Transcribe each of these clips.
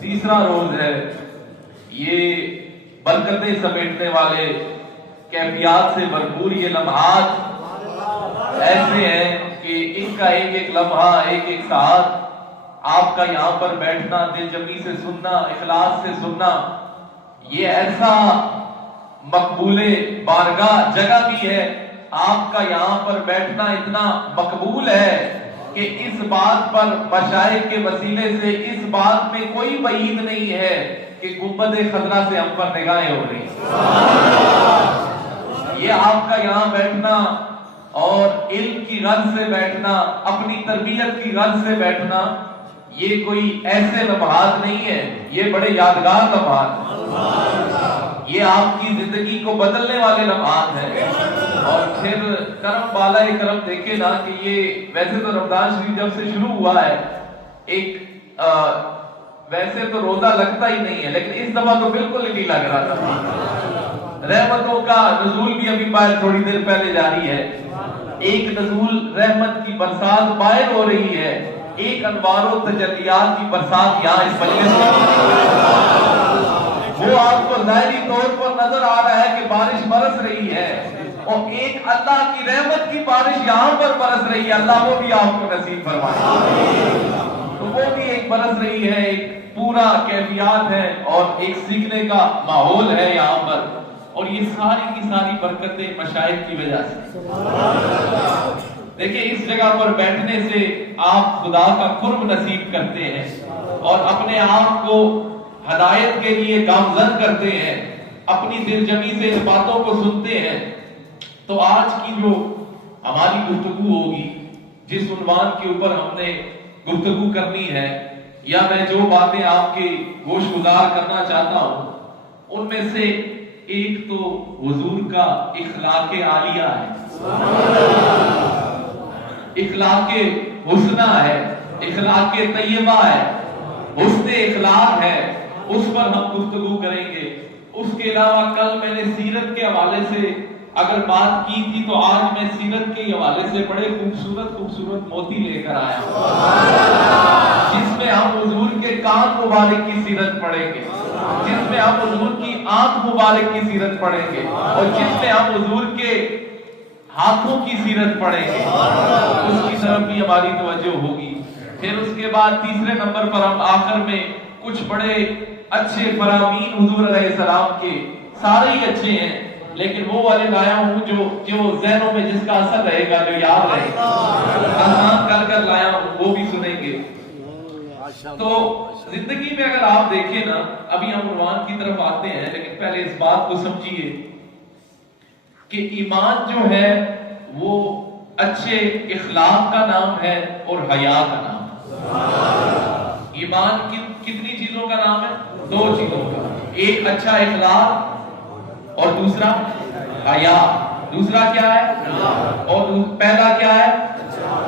تیسرا روز ہے، یہ برکتیں سمیٹنے والے، کیفیات سے بھرپور یہ لمحات ایسے ہیں کہ ان کا ایک ایک لمحہ، ایک ایک ساعت آپ کا یہاں پر بیٹھنا، دل جمی سے سننا، اخلاص سے سننا، یہ ایسا مقبول بارگاہ جگہ بھی ہے۔ آپ کا یہاں پر بیٹھنا اتنا مقبول ہے کہ اس بات پر مشائخ کے وسیلے سے اس بات میں کوئی بعید نہیں ہے کہ گنبد خضرا سے ہم پر نگاہیں ہو رہی ہیں۔ یہ آپ کا یہاں بیٹھنا اور علم کی غرض سے بیٹھنا، اپنی تربیت کی غرض سے بیٹھنا، یہ کوئی ایسے لمحات نہیں ہے، یہ بڑے یادگار لمحات ہیں، یہ آپ کی زندگی کو بدلنے والے لمحات ہیں۔ اور پھر کرم بالا کرم دیکھے نا کہ یہ ویسے تو رمضان شریف جب سے شروع ہوا ہے، ایک ویسے تو روزہ لگتا ہی نہیں ہے، لیکن اس دفعہ تو بالکل ہی نہیں لگ رہا تھا۔ رحمتوں کا نزول بھی ابھی باہر تھوڑی دیر پہلے جاری ہے، ایک نزول رحمت کی برسات باہر ہو رہی ہے، ایک انوار و تجلیات کی برسات یہاں اس مجلس میں، وہ آپ کو ظاہری طور پر نظر آ رہا ہے کہ بارش برس رہی ہے، اور ایک اللہ کی رحمت کی بارش یہاں پر برس رہی ہے، اللہ وہ بھی آپ کو نصیب فرمائے۔ تو وہ بھی ایک برس رہی ہے، ایک پورا کیفیات ہے اور ایک سیکھنے کا ماحول ہے یہاں پر، اور یہ ساری کی ساری برکتیں مشائخ کی وجہ سے۔ دیکھیں اس جگہ پر بیٹھنے سے آپ خدا کا قرب نصیب کرتے ہیں اور اپنے آپ کو ہدایت کے لیے گامزن کرتے ہیں، اپنی دل جمی سے اس باتوں کو سنتے ہیں۔ تو آج کی جو ہماری گفتگو ہوگی، جس عنوان کے اوپر ہم نے گفتگو کرنی ہے، یا میں جو باتیں آپ کے گوش گزار کرنا چاہتا ہوں، ان میں سے ایک تو حضور کا اخلاق عالیہ ہے، اخلاق حسنہ ہے، اخلاق طیبہ ہے، حسن اخلاق ہے، اس پر ہم گفتگو کریں گے۔ اس کے علاوہ کل میں نے سیرت کے حوالے سے اگر بات کی تھی، تو آج میں سیرت کے حوالے سے بڑے خوبصورت موتی لے کر آیا ہوں، جس میں ہم حضور کے کان مبارک کی سیرت پڑھیں گے، جس میں ہم حضور کی آنکھ مبارک کی سیرت پڑھیں گے، اور جس میں ہم حضور کے ہاتھوں کی سیرت پڑھیں گے، اس کی طرف بھی ہماری توجہ ہوگی۔ پھر اس کے بعد تیسرے نمبر پر ہم آخر میں کچھ بڑے اچھے فرامین حضور علیہ السلام کے، سارے ہی اچھے ہیں، لیکن وہ والے لایا ہوں جو ذہنوں میں جس کا اثر رہے گا، جو یاد رہے گا، آسان کر کر لایا ہوں، وہ بھی سنیں گے۔ تو زندگی میں اگر آپ دیکھیں نا، ابھی ہم عنوان کی طرف آتے ہیں، لیکن پہلے اس بات کو سمجھیے کہ ایمان جو ہے وہ اچھے اخلاق کا نام ہے اور حیا کا نام ہے۔ ایمان کتنی چیزوں کا نام ہے؟ دو چیزوں کا، ایک اچھا اخلاق اور دوسرا حیا۔ دوسرا کیا ہے؟ اور پہلا کیا ہے؟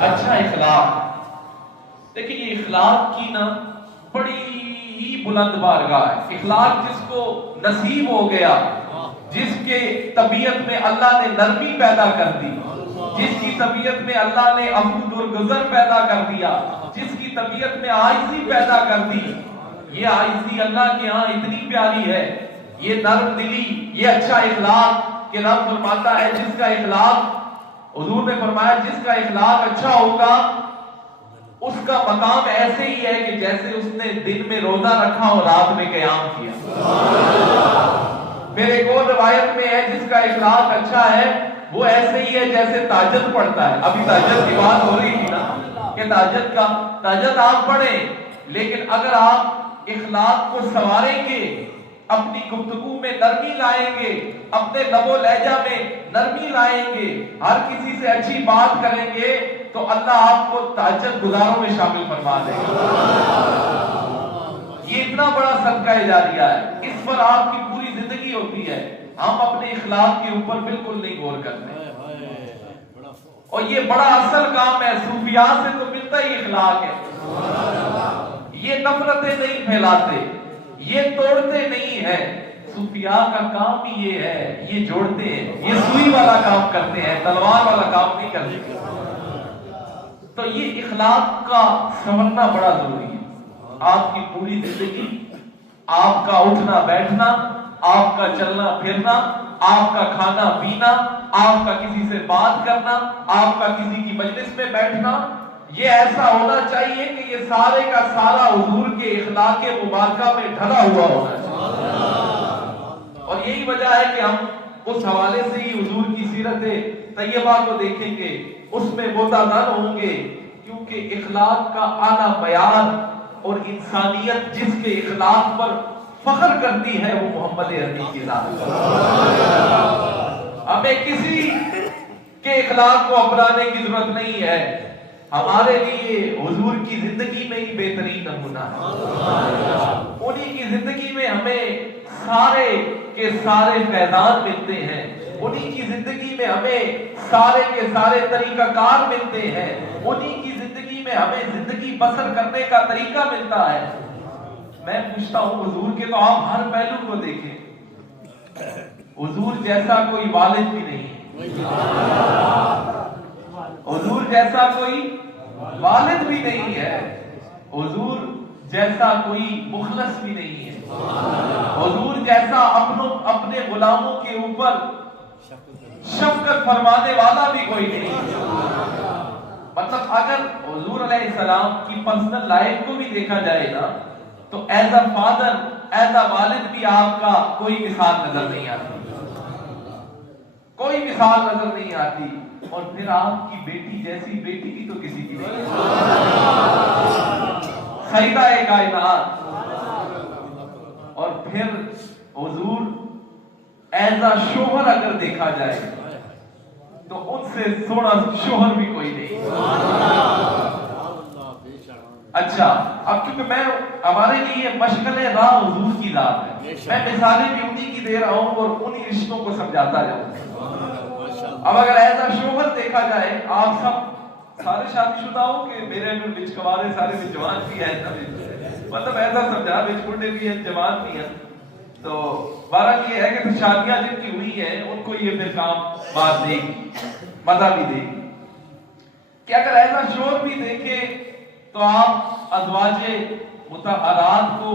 اچھا اخلاق۔ دیکھیں یہ اخلاق کی نا بڑی ہی بلند بارگاہ ہے۔ اخلاق جس کو نصیب ہو گیا، جس کے طبیعت میں اللہ نے نرمی پیدا کر دی، جس کی طبیعت میں اللہ نے عفو درگزر پیدا کر دیا، جس کی طبیعت میں عاجزی پیدا کر دی، یہ عاجزی اللہ کے ہاں اتنی پیاری ہے، یہ نرم دلی، یہ اچھا اخلاق کہ رب فرماتا ہے جس کا اخلاق، حضور نے فرمایا جس کا اخلاق اچھا ہوگا اس کا مقام ایسے ہی ہے کہ جیسے اس نے دن میں روزہ رکھا اور رات میں قیام کیا۔ پھر ایک اور روایت میں ہے جس کا اخلاق اچھا ہے وہ ایسے ہی ہے جیسے تہجد پڑھتا ہے۔ ابھی تہجد کی بات ہو رہی تھی نا کہ تہجد آپ پڑھیں، لیکن اگر آپ اخلاق کو سنواریں گے، اپنی گفتگو میں نرمی لائیں گے، اپنے لب و لہجہ میں نرمی لائیں گے، ہر کسی سے اچھی بات کریں گے، تو اللہ آپ کو تہجد گزاروں میں شامل فرما دے گا۔ یہ اتنا بڑا صدقہ جاریہ ہے، اس پر آپ کی پوری زندگی ہوتی ہے۔ ہم اپنے اخلاق کے اوپر بالکل نہیں غور کرتے، اور یہ بڑا اصل کام ہے۔ صوفیاء سے تو ملتا ہی اخلاق ہے، یہ نفرتیں نہیں پھیلاتے، یہ توڑتے نہیں ہیں۔ صوفیاء کا کام ہی یہ ہے، یہ جوڑتے ہیں، یہ سوئی والا کام کرتے ہیں، تلوار والا کام نہیں کرتے۔ تو یہ اخلاق کا سنورنا بڑا ضروری ہے۔ آپ کی پوری زندگی، آپ کا اٹھنا بیٹھنا، آپ کا چلنا پھرنا، آپ کا کھانا پینا، آپ کا کسی سے بات کرنا، آپ کا کسی کی مجلس میں بیٹھنا، یہ ایسا ہونا چاہیے کہ یہ سارے کا سارا حضور کے اخلاق مبارکہ میں ڈھلا ہوا ہونا چاہیے۔ اور یہی وجہ ہے کہ ہم اس حوالے سے ہی حضور کی سیرت طیبہ کو دیکھیں گے، اس میں متعلق ہوں گے، کیونکہ اخلاق کا اعلیٰ معیار اور انسانیت جس کے اخلاق پر فخر کرتی ہے وہ محمد عربی کی ذات ہے۔ ہمیں کسی کے اخلاق کو اپنانے کی ضرورت نہیں ہے، ہمارے لیے حضور کی زندگی میں ہی بہترین نمونہ ہے۔ انہی کی زندگی میں ہمیں سارے کے سارے فیضان ملتے ہیں، انہی کی زندگی میں ہمیں سارے کے سارے طریقہ کار ملتے ہیں، انہی کی زندگی میں ہمیں زندگی بسر کرنے کا طریقہ ملتا ہے۔ میں پوچھتا ہوں حضور کے تو آپ ہر پہلو کو دیکھیں، حضور جیسا کوئی والد بھی نہیں ہے، حضور جیسا کوئی والد بھی نہیں ہے، حضور جیسا کوئی مخلص بھی نہیں ہے، حضور جیسا اپنے غلاموں کے اوپر شفقت فرمانے والا بھی کوئی نہیں ہے۔ مطلب اگر حضور علیہ السلام کی پرسنل لائف کو بھی دیکھا جائے نا تو as a father, as a والد بھی آپ کا کوئی مثال نظر نہیں آتی، کوئی مثال نظر نہیں آتی۔ اور پھر آپ کی بیٹی جیسی بیٹی بھی تو کسی کی نہیں، سیدہ کائنات۔ اور پھر حضور ایز اے شوہر اگر دیکھا جائے تو ان سے سونا شوہر بھی کوئی نہیں۔ اچھا، اب کیونکہ میں ہمارے لیے مشغل راہ حضور کی ذات ہے، میں مثالیں بھی انہی کی دے رہا ہوں اور انہی رشتوں کو سمجھاتا جاؤں۔ اب اگر ایسا شوہر دیکھا جائے، آپ سب سارے شادی شدہ ہو کہ میرے میں بچ کمارے سارے بھی جوان بھی ہیں، مطلب ایسا سمجھا بچ بڑھے بھی ہیں جوان بھی ہیں، تو بہرحال یہ ہے کہ شادیاں جن کی ہوئی ہیں ان کو یہ پھر کام بات دے گی، مزہ بھی دے گی کہ اگر ایسا شوہر بھی دیکھے تو آپ ازواج مطہرات کو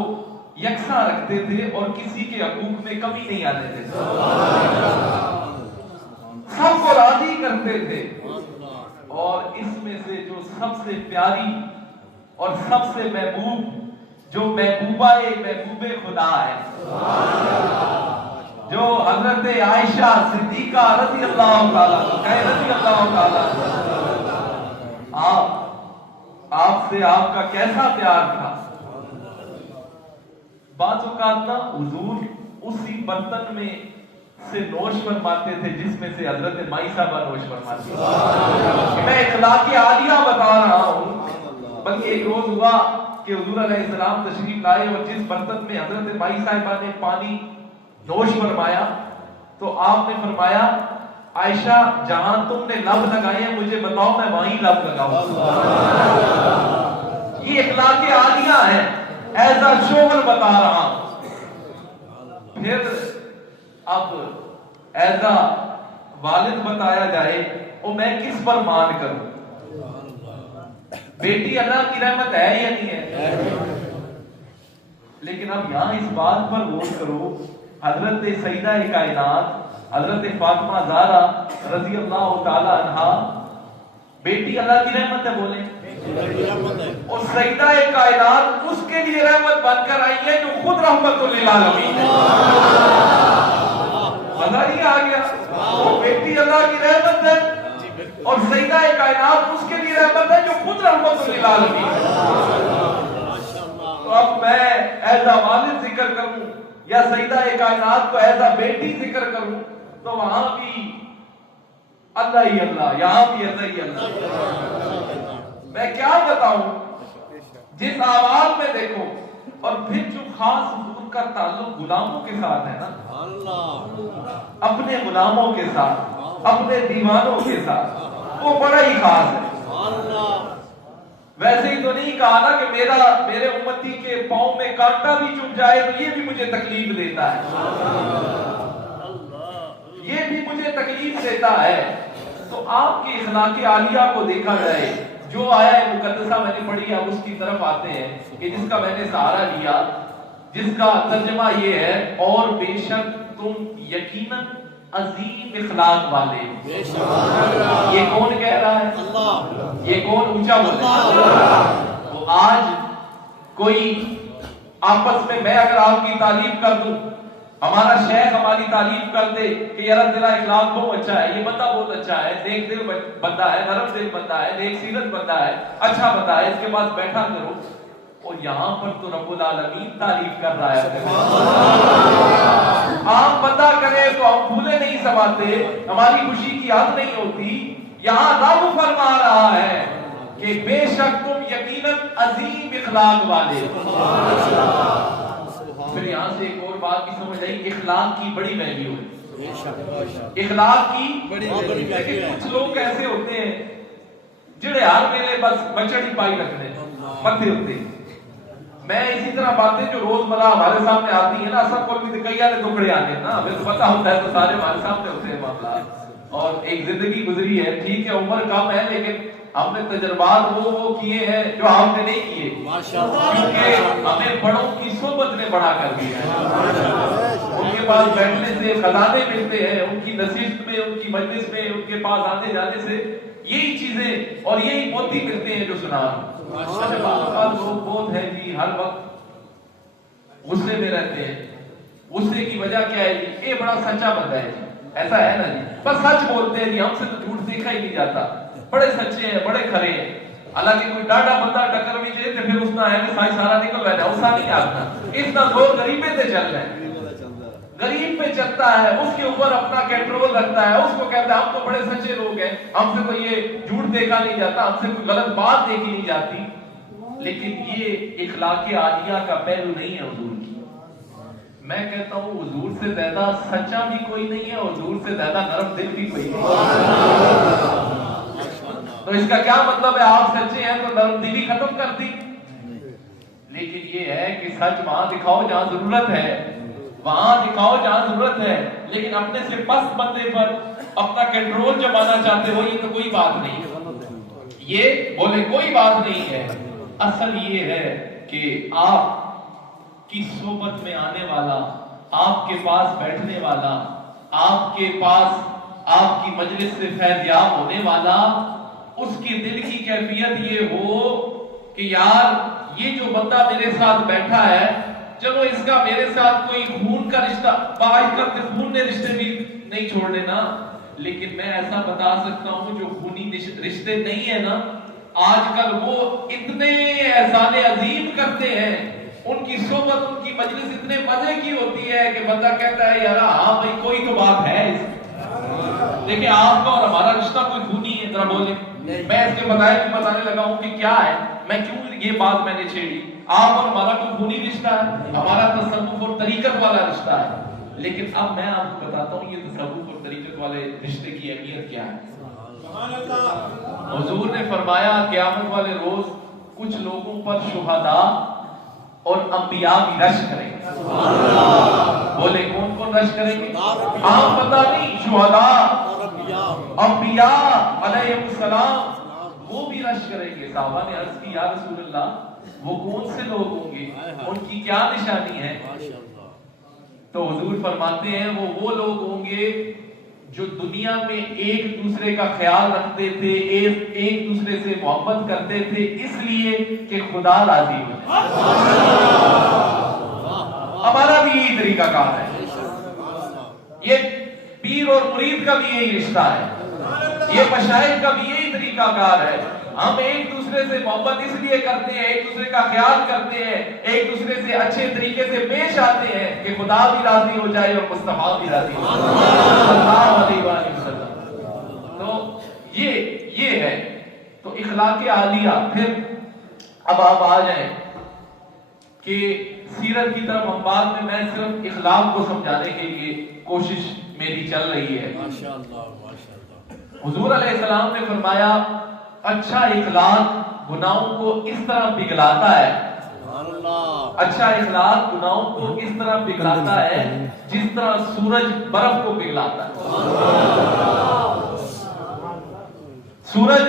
یکساں رکھتے تھے اور کسی کے حقوق میں کمی نہیں آنے دیتے، سب کو راضی کرتے تھے۔ اور اس میں سے جو سب سے پیاری اور سب سے محبوب، جو محبوبہ محبوب خدا ہے، جو حضرت عائشہ صدیقہ رضی اللہ تعالیٰ، آپ سے آپ کا کیسا پیار تھا۔ بعض اوقات نا حضور اسی برتن میں سے نوش فرماتے تھے جس میں سے حضرت مائی صاحبہ نوش فرماتی تھی۔ میں اخلاق عالیہ بتا رہا ہوں، بلکہ ایک روز ہوا کہ حضور علیہ السلام تشریف لائے اور جس برتن میں حضرت مائی صاحبہ نے پانی نوش فرمایا تو آپ نے فرمایا عائشہ جہاں تم نے لب لگائے مجھے بتاؤ میں وہیں لب لگاؤں۔ یہ اخلاق عالیہ ہے، ایسا شوہر بتا رہا ہوں۔ پھر اب ایسا والد بتایا جائے اور میں کس پر مان کروں؟ بیٹی اللہ کی رحمت ہے یا نہیں ہے؟ لیکن اب یہاں اس بات پر غور کرو، حضرت سیدہ کائنات حضرت فاطمہ زہرا رضی اللہ تعالی عنہا بیٹی اللہ کی رحمت ہے، بولیں، اور سیدہ کائنات اس کے لیے رحمت بن کر آئی ہے جو خود رحمت للعالمین ہے۔ مزہ نہیں آ گیا؟ وہ بیٹی اللہ کی رحمت ہے اور سیدہ کائنات اس کے لیے رحمت ہے جو خود رحمت للعالمین ہے۔ تو اب میں ایسا والد ذکر کروں یا سیدہ کائنات کو ایسا بیٹی ذکر کروں تو وہاں بھی اللہ ہی اللہ، یہاں بھی اللہ ہی اللہ۔ میں کیا بتاؤں، جس آواز میں دیکھو، اور پھر جو خاص حضور کا تعلق غلاموں کے ساتھ ہے نا، اپنے غلاموں کے ساتھ، اپنے دیوانوں کے ساتھ، وہ بڑا ہی خاص ہے۔ ویسے ہی تو نہیں کہا نا کہ میرے امتی کے پاؤں میں کانٹا بھی چبھ جائے تو یہ بھی مجھے تکلیف دیتا ہے، یہ بھی مجھے تکلیف دیتا ہے۔ تو آپ کی اخلاق عالیہ کو دیکھا جائے، جو آیا مقدسہ میں نے پڑھی اب اس کی طرف آتے ہیں کہ جس کا میں نے سہارا لیا، جس کا ترجمہ یہ ہے اور بے شک تم یقیناً عظیم اخلاق والے ہو۔ یہ کون کہہ رہا ہے؟ اللہ۔ یہ کون اونچا بول رہا ہے؟ تو آج کوئی آپس میں اگر آپ کی تعریف کر دوں، ہمارا شیخ ہماری تعریف کر دے کہ یار تیرا اخلاق بہت اچھا ہے، یہ بندہ بہت اچھا ہے، نیک دل بندہ ہے، نرم دل بندہ ہے، نیک سیرت بندہ ہے، اچھا بندہ ہے، اس کے پاس بیٹھا کرو، اور یہاں پر تو رب العالمین تعریف کر رہا ہے۔ عام بندہ کرے تو ہم پھولے نہیں سماتے، ہماری خوشی کی حد نہیں ہوتی، یہاں رب فرما رہا ہے کہ بے شک تم یقیناً عظیم اخلاق والے۔ پھر یہاں سے ایک اور بات بھی سمجھ آئی، اخلاق کی بڑی ویلیو ہے، اخلاق کی بڑی ویلیو ہے۔ لیکن کچھ لوگ ایسے ہوتے ہیں جڑے ہر ویلے بس بچڑی پائی رکھنے متے ہوتے ہیں۔ میں اسی طرح باتیں جو روزمرہ ہمارے سامنے آتی ہیں نا، سب کو بھی کئی والے ٹکڑے آتے ہیں نا، ہمیں تو پتا ہوتا ہے تو سارے ہمارے سامنے ہوتے ہیں معاملات۔ اور ایک زندگی گزری ہے، ٹھیک ہے عمر کم ہے، لیکن ہم نے تجربات وہ کیے ہیں جو آپ نے نہیں کیے، کیونکہ ہمیں بڑوں کی صحبت نے بڑا کر دیا ہے۔ ان کے پاس بیٹھنے سے خزانے ملتے ہیں، ان کی نصیحت میں، ان کی مجلس میں، ان کے پاس آنے جانے سے یہی چیزیں اور یہی موتی ملتے ہیں جو سنا۔ لوگ بہت ہیں جی، ہر وقت غصے میں رہتے ہیں۔ غصے کی وجہ کیا ہے جی؟ یہ بڑا سچا بندہ ہے جی، ایسا ہے نا جی، بس سچ بولتے ہیں جی، ہم سے تو جھوٹ سیکھا ہی نہیں جاتا، بڑے سچے ہیں، بڑے کھرے ہیں۔ حالانکہ کوئی ڈاڈا بندہ ٹکر بھی جائے تو پھر اس نہ ہے کہ سائیں سارا نکل رہا ہے، اسا نہیں آتا، اتنا زور غریبے سے چل رہا ہے، غریب پہ چلتا ہے، اس کے اوپر اپنا کنٹرول رکھتا ہے، اس کو کہتا ہے ہم تو بڑے سچے لوگ ہیں، ہم سے تو یہ جھوٹ دیکھا نہیں جاتا، ہم سے کوئی غلط بات دیکھی نہیں جاتی۔ لیکن یہ اخلاق عالیہ کا پہلو نہیں ہے حضور کی۔ میں کہتا ہوں حضور سے زیادہ سچا بھی کوئی نہیں ہے، حضور سے زیادہ نرم دل بھی کوئی نہیں ہے۔ تو اس کا کیا مطلب ہے؟ آپ سچے ہیں تو نرم دلی ختم کر دی۔ لیکن یہ ہے کہ سچ وہاں دکھاؤ جہاں ضرورت ہے، وہاں دکھاؤ جہاں ضرورت ہے، لیکن اپنے سے پست بندے پر اپنا کنٹرول جب آنا چاہتے ہو، یہ تو کوئی بات نہیں ہے، یہ بولے کوئی بات نہیں ہے۔ اصل یہ ہے کہ آپ کی صحبت میں آنے والا، آپ کے پاس بیٹھنے والا، آپ کے پاس آپ کی مجلس سے فیض یاب ہونے والا، اس کی دل کی کیفیت یہ ہو کہ یار یہ جو بندہ میرے ساتھ بیٹھا ہے، چلو اس کا میرے ساتھ کوئی خون کا رشتہ، آج کل خون نے رشتے بھی نہیں چھوڑنے نا، لیکن میں ایسا بتا سکتا ہوں جو خونی رشتے نہیں ہے نا، آج کل وہ اتنے احسان عظیم کرتے ہیں، ان کی صحبت، ان کی مجلس اتنے مزے کی ہوتی ہے کہ بندہ کہتا ہے یار ہاں بھائی کوئی تو بات ہے اس میں۔ دیکھیں آپ کا اور ہمارا رشتہ کوئی خونی ہے، ذرا بولیں۔ میں اس کے بتانے لگا ہوں کہ کیا ہے، میں کیوں یہ بات میں نے چھیڑی۔ آپ اور ہمارا کوئی خونی رشتہ ہے، ہمارا تصوف اور طریقت والا رشتہ ہے، لیکن اب میں آپ کو بتاتا ہوں یہ تصوف اور طریقت والے رشتے کی اہمیت کیا ہے۔ حضور نے فرمایا قیامت والے روز کچھ لوگوں پر شہداء اور انبیاء بھی رش کریں گے۔ بولے کون کون رش کریں گے؟ عام بندہ نہیں، شہداء انبیاء علیہ السلام وہ بھی رش کریں گے۔ صحابہ نے عرض کی یا رسول اللہ وہ کون سے لوگ ہوں گے، ان کی کیا نشانی ہے؟ تو حضور فرماتے ہیں وہ لوگ ہوں گے جو دنیا میں ایک دوسرے کا خیال رکھتے تھے، ایک دوسرے سے محبت کرتے تھے اس لیے کہ خدا راضی ہو جائے۔ ہمارا بھی یہی طریقہ کار ہے، یہ پیر اور مرید کا بھی یہی رشتہ ہے، یہ مشائخ کا بھی یہی طریقہ کار ہے۔ ہم ایک دوسرے سے محبت اس لیے کرتے ہیں، ایک دوسرے کا خیال کرتے ہیں، ایک دوسرے سے اچھے طریقے سے پیش آتے ہیں کہ خدا بھی راضی ہو جائے اور مصطفیٰ بھی راضی ہو جائے صلی اللہ علیہ وسلم۔ تو یہ ہے تو اخلاق عالیہ۔ پھر اب آپ آ جائیں کہ سیرت کی طرف ہم بعد میں صرف اخلاق کو سمجھانے کے لیے کوشش میری چل رہی ہے۔ حضور علیہ السلام نے فرمایا اچھا اخلاق گناہوں کو اس طرح پگھلاتا ہے، اچھا اخلاق گناہوں کو اس طرح پگھلاتا ہے جس طرح سورج برف کو پگھلاتا ہے۔ سورج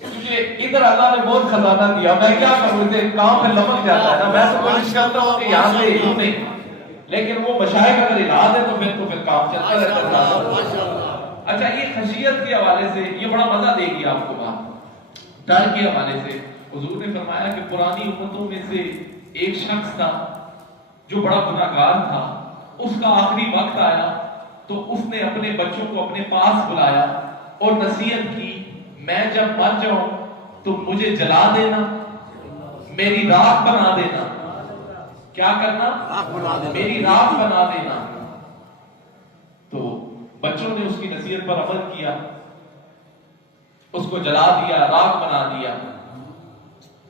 کیونکہ ادھر اللہ نے بہت خزانہ دیا، میں کیا کروں، اسے کام میں لپک جاتا ہے نا، میں تو کوشش کرتا ہوں کہ یہاں سے یوں نہیں، لیکن وہ مشائخ اگر ہلا دے تو پھر کام چلتا رہتا ہے۔ اچھا یہ خشیت کے حوالے سے یہ بڑا مزہ دے گی آپ کو بات، ڈر کے حوالے سے حضور نے فرمایا کہ پرانی امتوں میں سے ایک شخص تھا جو بڑا گناہگار تھا، اس کا آخری وقت آیا تو اس نے اپنے بچوں کو اپنے پاس بلایا اور نصیحت کی، میں جب مر جاؤں تو مجھے جلا دینا، میری راکھ بنا دینا۔ کیا کرنا؟ میری راکھ بنا دینا۔ تو بچوں نے اس کی نصیحت پر عمل کیا، اس کو جلا دیا، راکھ بنا دیا۔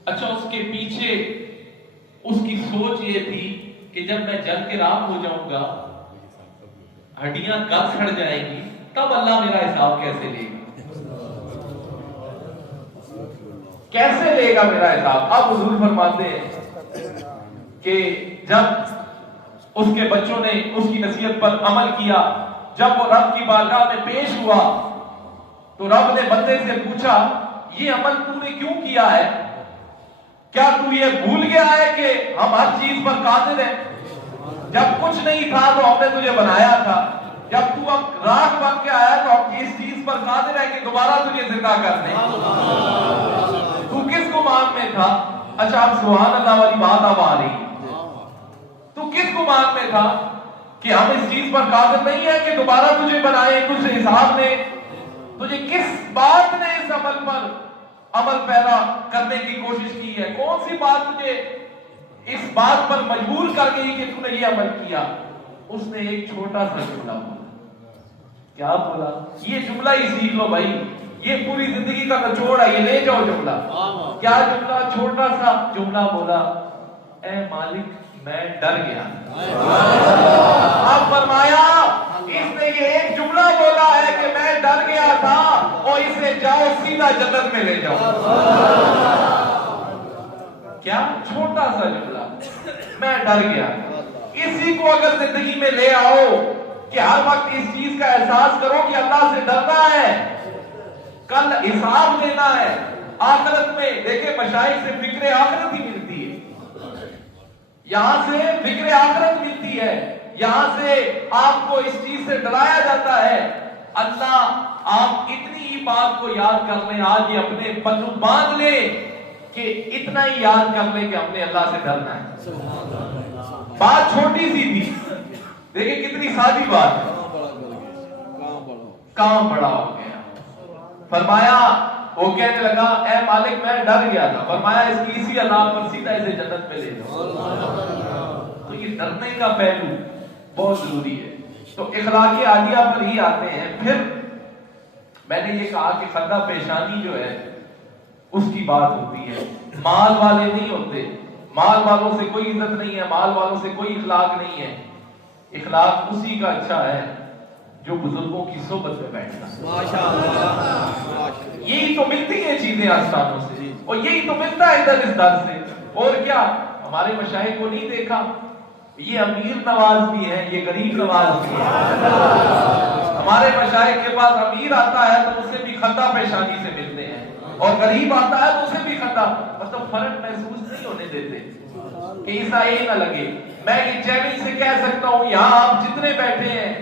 اچھا اس کے پیچھے اس کی سوچ یہ تھی کہ جب میں جل کے راکھ ہو جاؤں گا، ہڈیاں گل سڑ جائیں گی، تب اللہ میرا حساب کیسے لے گا؟ کیسے لے گا میرا حساب؟ اب حضور فرماتے ہیں کہ جب اس کے بچوں نے اس کی نصیحت پر عمل کیا، جب وہ رب کی بارگاہ میں پیش ہوا تو رب نے بندے سے پوچھا، یہ عمل تو نے کیوں کیا ہے؟ کیا تو یہ بھول گیا ہے کہ ہم ہر چیز پر قادر ہیں؟ جب کچھ نہیں تھا تو ہم نے تجھے بنایا تھا، جب تو اب راکھ بن کے آیا تو ہم اس چیز پر قادر ہے کہ دوبارہ تجھے زندہ کر دیں۔ تو کس گمان میں تھا؟ اچھا اب سبحان اللہ والی بات اب آ رہی، تو کس گمان میں تھا کہ ہم اس چیز پر قادر نہیں ہے کہ دوبارہ تجھے بنائے، تجھ سے حساب لے؟ تجھے کس بات نے اس عمل پر عمل پیدا کرنے کی کوشش کی ہے؟ کون سی بات تجھے اس بات پر مجبور کر گئی کہ تو نے یہ عمل کیا؟ اس نے ایک چھوٹا سا جملہ بولا۔ کیا بولا؟ یہ جملہ ہی سیکھ لو بھائی، یہ پوری زندگی کا نچوڑ ہے، یہ لے جاؤ جملہ۔ کیا جملہ؟ چھوٹا سا جملہ بولا، اے مالک میں ڈر گیا۔ اب فرمایا اس نے یہ ایک جملہ بولا ہے کہ میں ڈر گیا تھا، اور اسے جاؤ سیدھا جنت میں لے جاؤ۔ کیا چھوٹا سا جملہ، میں ڈر گیا۔ اسی کو اگر زندگی میں لے آؤ کہ ہر وقت اس چیز کا احساس کرو کہ اللہ سے ڈرنا ہے، کل حساب دینا ہے آخرت میں۔ دیکھیں مشائخ سے فکر آخرت ہی ملتی ہے، یہاں سے فکر آخرت ملتی ہے، یہاں سے آپ کو اس چیز سے ڈرایا جاتا ہے۔ اللہ آپ اتنی ہی بات کو یاد کر لیں، آج یہ اپنے پلو باندھ لیں کہ اتنا ہی یاد کر لیں کہ ہم نے اللہ سے ڈرنا ہے۔ بات چھوٹی سی تھی، دیکھیں کتنی سادی بات ہے، کام بڑا ہو گیا۔ فرمایا وہ کہنے لگا، اے مالک میں ڈر گیا تھا۔ فرمایا اس کی اسی علامت پر سیدھا اسے جنت میں لے جاؤ۔ تو یہ ڈرنے کا پہلو بہت ضروری ہے۔ تو اخلاق عالیہ پر ہی آتے ہیں۔ پھر میں نے یہ کہا کہ خندہ پیشانی جو ہے اس کی بات ہوتی ہے، مال والے نہیں ہوتے، مال والوں سے کوئی عزت نہیں ہے، مال والوں سے کوئی اخلاق نہیں ہے۔ اخلاق اسی کا اچھا ہے جو بزرگوں کی صحبت میں بیٹھتا ہے۔ یہی تو ملتی ہیں چیزیں آستانوں سے، اور یہی تو ملتا ہے ادھر اس در سے۔ اور کیا ہمارے مشائخ کو نہیں دیکھا؟ یہ امیر نواز بھی ہے، یہ غریب نواز بھی ہے۔ ہمارے مشائخ کے پاس امیر آتا ہے تو اسے بھی خندہ پیشانی سے ملتے ہیں، اور غریب آتا ہے تو اسے بھی خندہ، مطلب فرق محسوس نہیں ہونے دیتے کہ ایسا یہ نہ لگے۔ میں یہ چیلنج سے کہہ سکتا ہوں، یہاں آپ جتنے بیٹھے ہیں،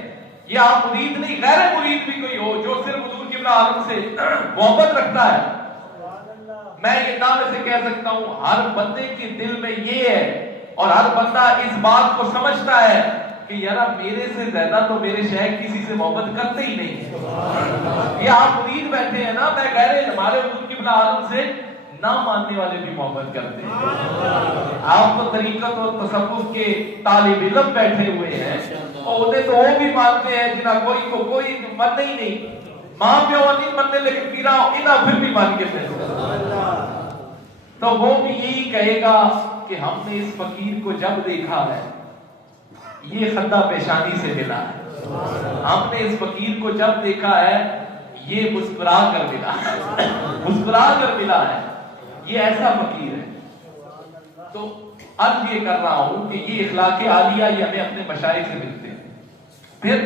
یہ آپ مرید نہیں، غیر مرید بھی کوئی ہو جو صرف حضور قبلہ عالم سے محبت رکھتا ہے، میں یہ دعوے سے کہہ سکتا ہوں ہر بندے کے دل میں یہ ہے، اور ہر بندہ اس بات کو سمجھتا ہے کہ یار میرے سے زیادہ تو میرے شیخ کسی سے محبت کرتے ہی نہیں۔ یہ آپ مرید بیٹھے ہیں نا، میں کہہ رہے ہمارے حضور قبلہ عالم سے نہ ماننے والے بھی محبت کرتے ہیں۔ آپ تو طریقت اور تصوف کے طالب علم بیٹھے ہوئے ہیں، اور انہیں تو وہ بھی مانتے ہیں جنہاں کوئی کو کوئی مننے ہی نہیں، ماں پیو نہیں مننے، لیکن پیرا انہاں پھر بھی مان کے پھر، تو وہ بھی یہی کہے گا کہ ہم نے اس فقیر کو جب دیکھا ہے یہ خندہ پیشانی سے ملا ہے، ہم نے اس فقیر کو جب دیکھا ہے یہ مسکرا کر ملا ہے، مسکرا کر ملا ہے، یہ ایسا فقیر ہے۔ تو عرض یہ کر رہا ہوں کہ یہ اخلاق عالیہ یہ ہمیں اپنے مشائخ سے ملتے ہیں۔ پھر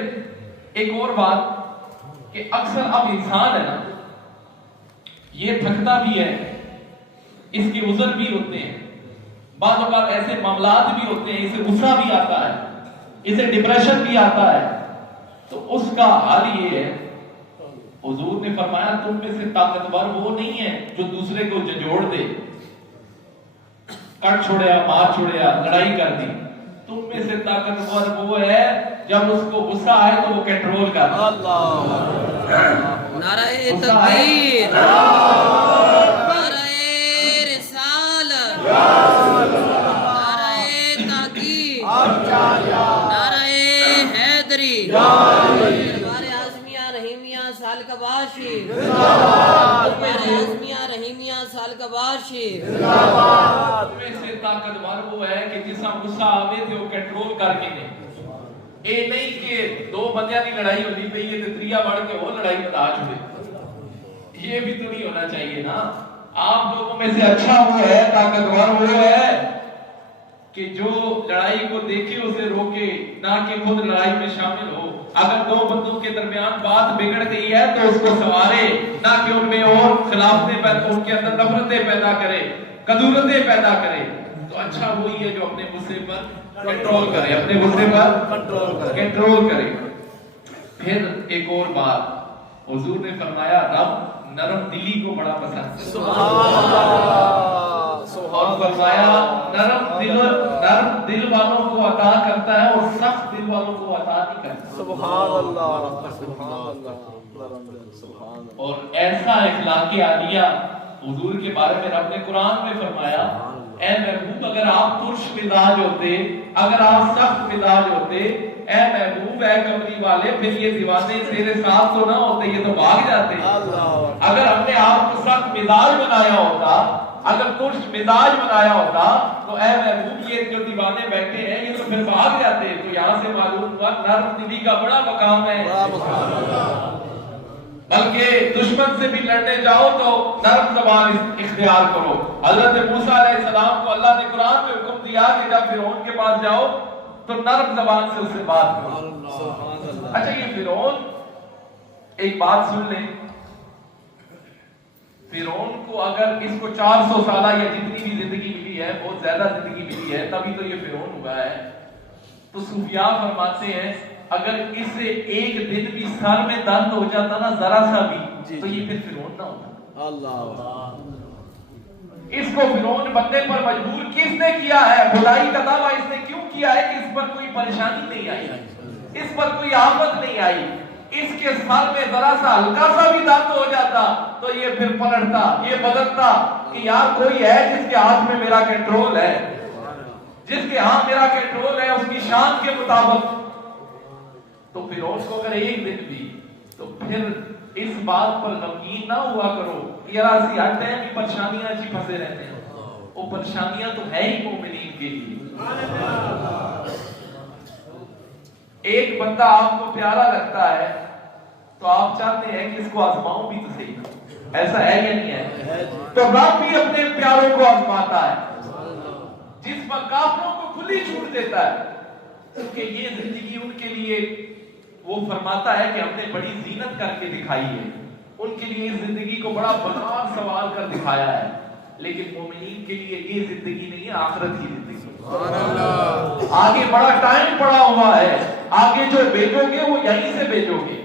ایک اور بات کہ اکثر اب انسان ہے نا، یہ تھکتا بھی ہے، اس کے عذر بھی ہوتے ہیں، بعض اوقات ایسے معاملات بھی ہوتے ہیں، اسے غصہ بھی آتا ہے، اسے ڈپریشن بھی آتا ہے، تو اس کا حل یہ ہے، حضور نے فرمایا تم میں سے طاقتور وہ نہیں ہے جو دوسرے کو جھنجھوڑ دے، کٹ چھوڑیا، مار چھوڑیا، لڑائی کر دی، تم میں سے طاقتور وہ ہے جب اس کو غصہ آئے تو وہ کنٹرول کر دے۔ نعرہ تکبیر، نعرہ رسالت، نعرہ تحقیق، نعرہ حیدری، دربار اعظمیہ رحیمیہ سال کا باشی، دربار اعظمیہ رحیمیہ سال کا باشی۔ تم میں سے طاقتور وہ ہے کہ جسا غصہ آوے تے وہ کنٹرول کر کے دے، اے نہیں کہ دو بندیاں دی لڑائی ہوتی پئی ہے تے تریا بڑھ کے وہ لڑائی بتا چھوڑے، یہ بھی تو نہیں ہونا چاہیے نا۔ آپ لوگوں میں سے اچھا وہ ہے، طاقتور وہ ہے کہ جو لڑائی کو دیکھے اسے روکے، نہ کہ خود لڑائی میں شامل ہو۔ اگر دو بندوں کے درمیان بات بگڑ گئی ہے تو اس کو سنوارے، نہ کہ ان میں اور خلافتیں پیدا، ان کے اندر نفرتیں پیدا کرے، کدورتیں پیدا کرے۔ تو اچھا وہی ہے جو اپنے غصے پر کنٹرول کرے، اپنے غصے پر کنٹرول کرے۔ پھر ایک اور بات حضور نے فرمایا رب نرم دلی کو بڑا پسند ہے، اور فرمایا نرم دل والوں کو عطا کرتا ہے اور سخت دل والوں کو عطا نہیں کرتا۔ سبحان اللہ، سبحان اللہ۔ اور ایسا اخلاق عالیہ حضور کے بارے میں رب نے قرآن میں فرمایا، اے محبوب اگر آپ ترش مزاج ہوتے، اگر آپ سخت مزاج ہوتے، اے محبوب اے کملی والے، پھر یہ دیوانے تیرے ساتھ تو نہ ہوتے، یہ تو بھاگ جاتے۔ اگر ہم نے آپ کو سخت مزاج بنایا ہوتا، اگر ترش مزاج بنایا ہوتا تو اے محبوب یہ جو دیوانے بیٹھے ہیں یہ تو پھر بھاگ جاتے۔ تو یہاں سے معلوم ہوا نرم دلی کا بڑا مقام ہے، بلکہ دشمن سے بھی لڑنے جاؤ تو نرم زبان اختیار کرو۔ حضرت موسیٰ علیہ السلام کو اللہ نے قرآن میں حکم دیا کہ جب فرعون کے پاس جاؤ تو نرم زبان سے اس سے بات کرو۔ اچھا یہ فرعون، ایک بات سن لیں، فرعون کو اگر اس کو 400 سالہ یا جتنی بھی زندگی ملی ہے، بہت زیادہ زندگی ملی ہے، تبھی تو یہ فرعون ہوا ہے، تو صوفیاء فرماتے ہیں اگر اسے ایک دن بھی سر میں درد ہو جاتا نا ذرا سا بھی تو یہ پھر فرعون نہ ہوتا۔ اللہ، اس کو فرعون بننے پر مجبور کس نے کیا ہے؟ خدائی کا دعویٰ اس نے کیوں کیا ہے کہ اس پر کوئی پریشانی نہیں آئی، اس پر کوئی آفت نہیں آئی، اس کے سر میں ذرا سا ہلکا سا بھی درد ہو جاتا تو یہ پھر پلٹتا، یہ بدلتا کہ یار کوئی ہے جس کے ہاتھ میں میرا کنٹرول ہے، جس کے ہاتھ میرا کنٹرول ہے اس کی شان کے مطابق۔ تو فرعون کو اگر ایک دن بھی، تو پھر اس بات پر غمگین نہ ہوا کرو یار اسی ہر ٹائم بھی پریشانیاں اچھی پھنسے رہتے ہیں، وہ پریشانیاں تو ہے ہی مومنین کے لیے۔ ایک بندہ آپ کو پیارا لگتا ہے تو آپ چاہتے ہیں کہ اس کو آزماؤں بھی تو صحیح، ایسا ہے یا نہیں ہے؟ تو رب بھی اپنے پیاروں کو آزماتا ہے، جس پر کافروں کو کھلی چھوٹ دیتا ہے، کیونکہ یہ زندگی ان کے لیے، وہ فرماتا ہے کہ ہم نے بڑی زینت کر کے دکھائی ہے، ان کے لیے اس زندگی کو بڑا بنار سوال کر دکھایا ہے، لیکن مومنین کے لیے یہ زندگی نہیں ہے، آخرت کی زندگی۔ آگے بڑا ٹائم پڑا ہوا ہے، آگے جو بیچو گے وہ یہیں سے بیچو گے۔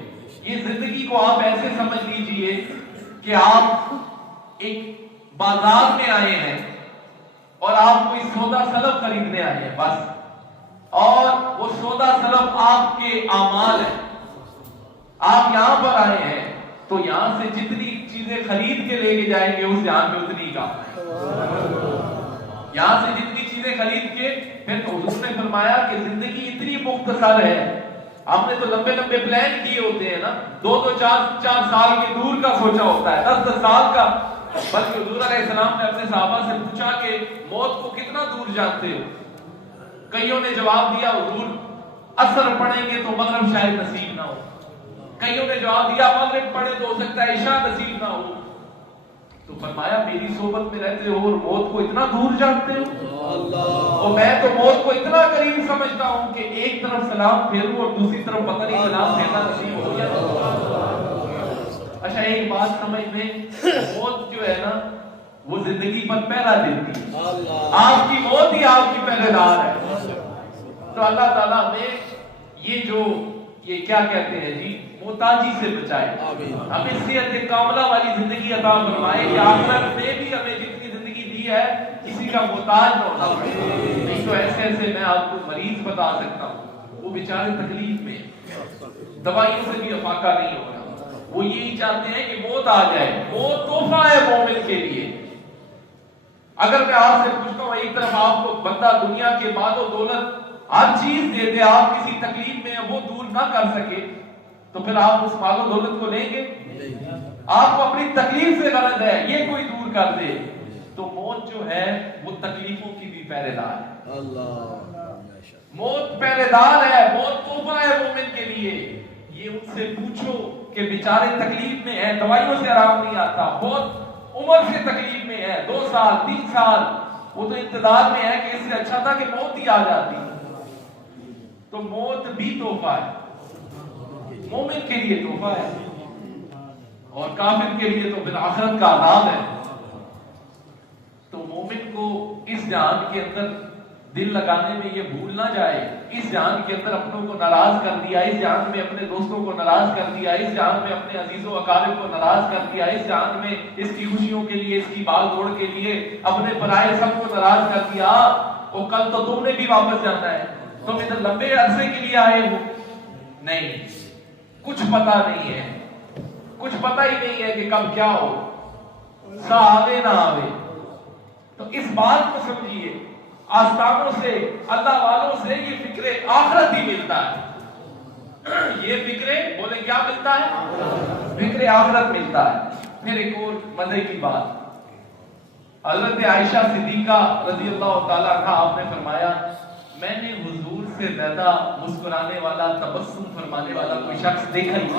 یہ زندگی کو آپ ایسے سمجھ لیجئے کہ آپ ایک بازار میں آئے ہیں اور آپ کوئی سودا سلب خریدنے آئے ہیں بس، اور وہ سودا سلب آپ کے اعمال ہیں۔ آپ یہاں پر آئے ہیں تو یہاں سے جتنی چیزیں خرید کے لے کے جائیں گے اس یہاں پہ اتنی کا، یہاں سے جتنی چیزیں خرید کے، پھر تو حضور نے فرمایا کہ زندگی اتنی مختصر ہے، ہم نے تو لمبے لمبے پلان کیے ہوتے ہیں نا، 2 4 سال کے دور کا سوچا ہوتا ہے، 10 سال کا، بلکہ حضور علیہ السلام نے اپنے صحابہ سے پوچھا کہ موت کو کتنا دور جانتے ہو؟ کئیوں نے جواب دیا حضور عصر پڑھیں گے تو مغرب شاید نصیب نہ ہو، کئیوں نے جواب دیا مغرب پڑھے تو ہو سکتا ہے عشاء نصیب نہ ہو۔ تو فرمایا میری صحبت میں رہتے ہو اور موت کو اتنا دور جانتے ہو، اور میں تو موت کو اتنا قریب سمجھتا ہوں کہ ایک طرف سلام پھیروں اور دوسری طرف پتہ نہیں سلام پھیرنا نصیب ہو گیا۔ اچھا ایک بات سمجھ میں، موت جو ہے نا وہ زندگی پر پہلا دیتی ہے، آپ کی موت ہی آپ کی پہلے دار ہے۔ تو اللہ تعالیٰ ہمیں یہ کیا کہتے ہیں جی، محتاجی سے بچائے، ہمیں صحت کاملہ والی زندگی عطا فرمائے کہ آخرت میں بھی ہمیں جتنی زندگی دی ہے کسی کا محتاج نہ ہونا پڑے۔ نہیں تو ایسے میں آپ کو مریض بتا سکتا ہوں، وہ بیچارے تکلیف میں، دوائیوں سے بھی افاقہ نہیں ہو رہا، وہ یہی چاہتے ہیں کہ موت آ جائے۔ موت تحفہ ہے مومن کے لیے۔ اگر میں آپ سے پوچھتا ہوں، ایک طرف آپ کو بندہ دنیا کے مال و دولت ہر چیز دے دے، آپ کسی تکلیف میں وہ دور نہ کر سکے، تو پھر آپ اس مال و دولت کو لیں گے؟ آپ کو اپنی تکلیف سے غرض ہے، یہ کوئی دور کر دے، تو موت جو ہے وہ تکلیفوں کی بھی پہرے دار ہے۔ موت پہرے دار ہے، موت تحفہ ہے مومن کے لیے۔ یہ ان سے پوچھو کہ بیچارے تکلیف میں ہیں، دوائیوں سے آرام نہیں آتا، بہت عمر سے تکلیف میں ہے، 2 سال 3 سال، وہ تو انتظار میں ہے کہ اس سے اچھا تھا کہ موت ہی آ جاتی۔ تو موت بھی تحفہ ہے، مومن کے لیے تحفہ ہے، اور کافر کے لیے تو پھر آخرت کا عذاب ہے۔ تو مومن کو اس جہان کے اندر دل لگانے میں یہ بھول نہ جائے، اس جہان کے اندر اپنوں کو ناراض کر دیا، اس جہان میں اپنے دوستوں کو ناراض کر دیا، اس جہان میں اپنے عزیز و اقارب کو ناراض کر دیا، اس جہان میں اس کی خوشیوں کے لیے، اس کی بھاگ دوڑ کے لیے اپنے پرائے سب کو ناراض کر دیا۔ وہ کل تو تم نے بھی واپس جانا ہے، تم ادھر لمبے عرصے کے لیے آئے ہو، نہیں، کچھ پتا نہیں ہے، کچھ پتا ہی نہیں ہے کہ کب کیا ہو، سا آوے نہ آوے۔ تو اس بات کو سمجھیے، آستانوں سے، اللہ والوں سے یہ فکر آخرت ہی ملتا ہے، یہ فکر بولے کیا ملتا ہے؟ فکر آخرت ملتا ہے۔ پھر ایک اور مزے کی بات، حضرت عائشہ صدیقہ رضی اللہ تعالیٰ عنہ، آپ نے فرمایا میں نے حضور سے زیادہ مسکرانے والا، تبسم فرمانے والا کوئی شخص دیکھا ہی نہیں۔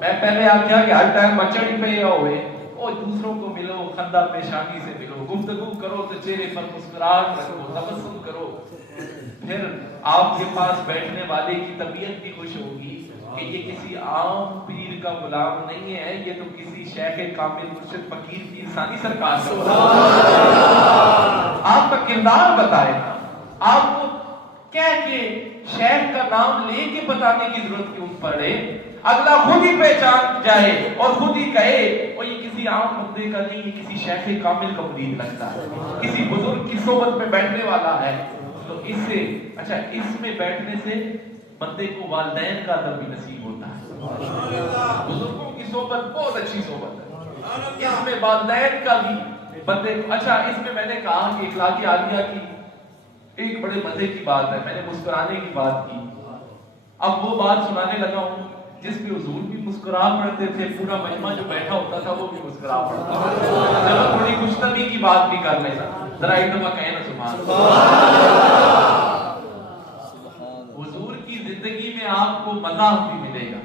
میں پہلے آپ کیا کہ ہر ٹائم بچہ ہی پہ ہوئے، اور دوسروں کو ملو، خندہ پیشانی سے ملو، گفتگو کرو تو چہرے پر مسکراہٹ رکھو، تبسم کرو، پھر آپ کے پاس بیٹھنے والے کی طبیعت بھی خوش ہوگی کہ یہ کسی عام پیر کا غلام نہیں ہے، یہ تو کسی شیخ کامل مرشد فقیر کی انسانی سرکار کا۔ آپ کا کردار بتائے، آپ کو کہہ کے شیخ کا نام لے کے بتانے کی ضرورت کیوں پڑے؟ اگلا خود ہی پہچان جائے اور خود ہی کہے اور یہ کسی عام بندے کا نہیں، یہ کسی شیخ کامل کا مرید لگتا ہے، کسی بزرگ کی صحبت میں بیٹھنے والا ہے۔ تو اس سے اچھا، اس میں بیٹھنے سے بندے کو والدین کا ادب بھی نصیب ہوتا ہے۔ بزرگوں کی صحبت بہت اچھی صحبت ہے، اس میں والدین کا بھی بندے کو اچھا۔ اس میں میں نے کہا کہ اخلاق عالیہ کی ایک بڑے مزے کی بات ہے، میں نے مسکرانے کی بات کی، اب وہ بات سنانے لگا ہوں جس پہ حضور بھی مسکرا پڑتے تھے، پورا مجمع جو بیٹھا ہوتا تھا وہ بھی مسکرا پڑتا تھا۔ چلو تھوڑی خوشنمی کی بات بھی کر لینا، ذرا ایک دفعہ کہیں نا سبحان اللہ۔ حضور کی زندگی میں آپ کو مزاح بھی ملے گا،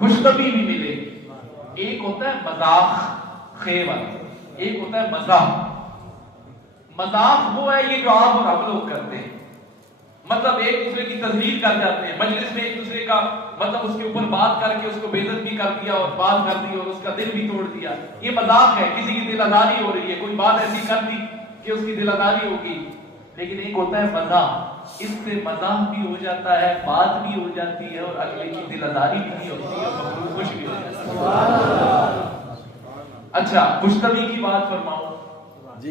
خوشنمی بھی ملے گی۔ ایک ہوتا ہے مذاق خیر والا، ایک ہوتا ہے مزاح۔ مذاق وہ ہے یہ جو آپ اور ہم لوگ کرتے ہیں، مطلب ایک دوسرے کی تذلیل کر جاتے ہیں، مجلس میں ایک دوسرے کا مطلب اس کے اوپر بات کر کے اس کو بے عزت بھی کر دیا اور بات کر دی اور اس کا دل بھی توڑ دیا، یہ مذاق ہے، کسی کی دل آزاری ہو رہی ہے، کوئی بات ایسی کر دی کہ اس کی دل آزاری ہوگی۔ لیکن ایک ہوتا ہے مزاح، اس سے مزاح بھی ہو جاتا ہے، بات بھی ہو جاتی ہے، اور اگلے کی دل آزاری بھی نہیں ہوتی ہے اور مخلوق خوش بھی ہو جاتا ہے۔ اچھا، خوشنمی کی بات فرماؤں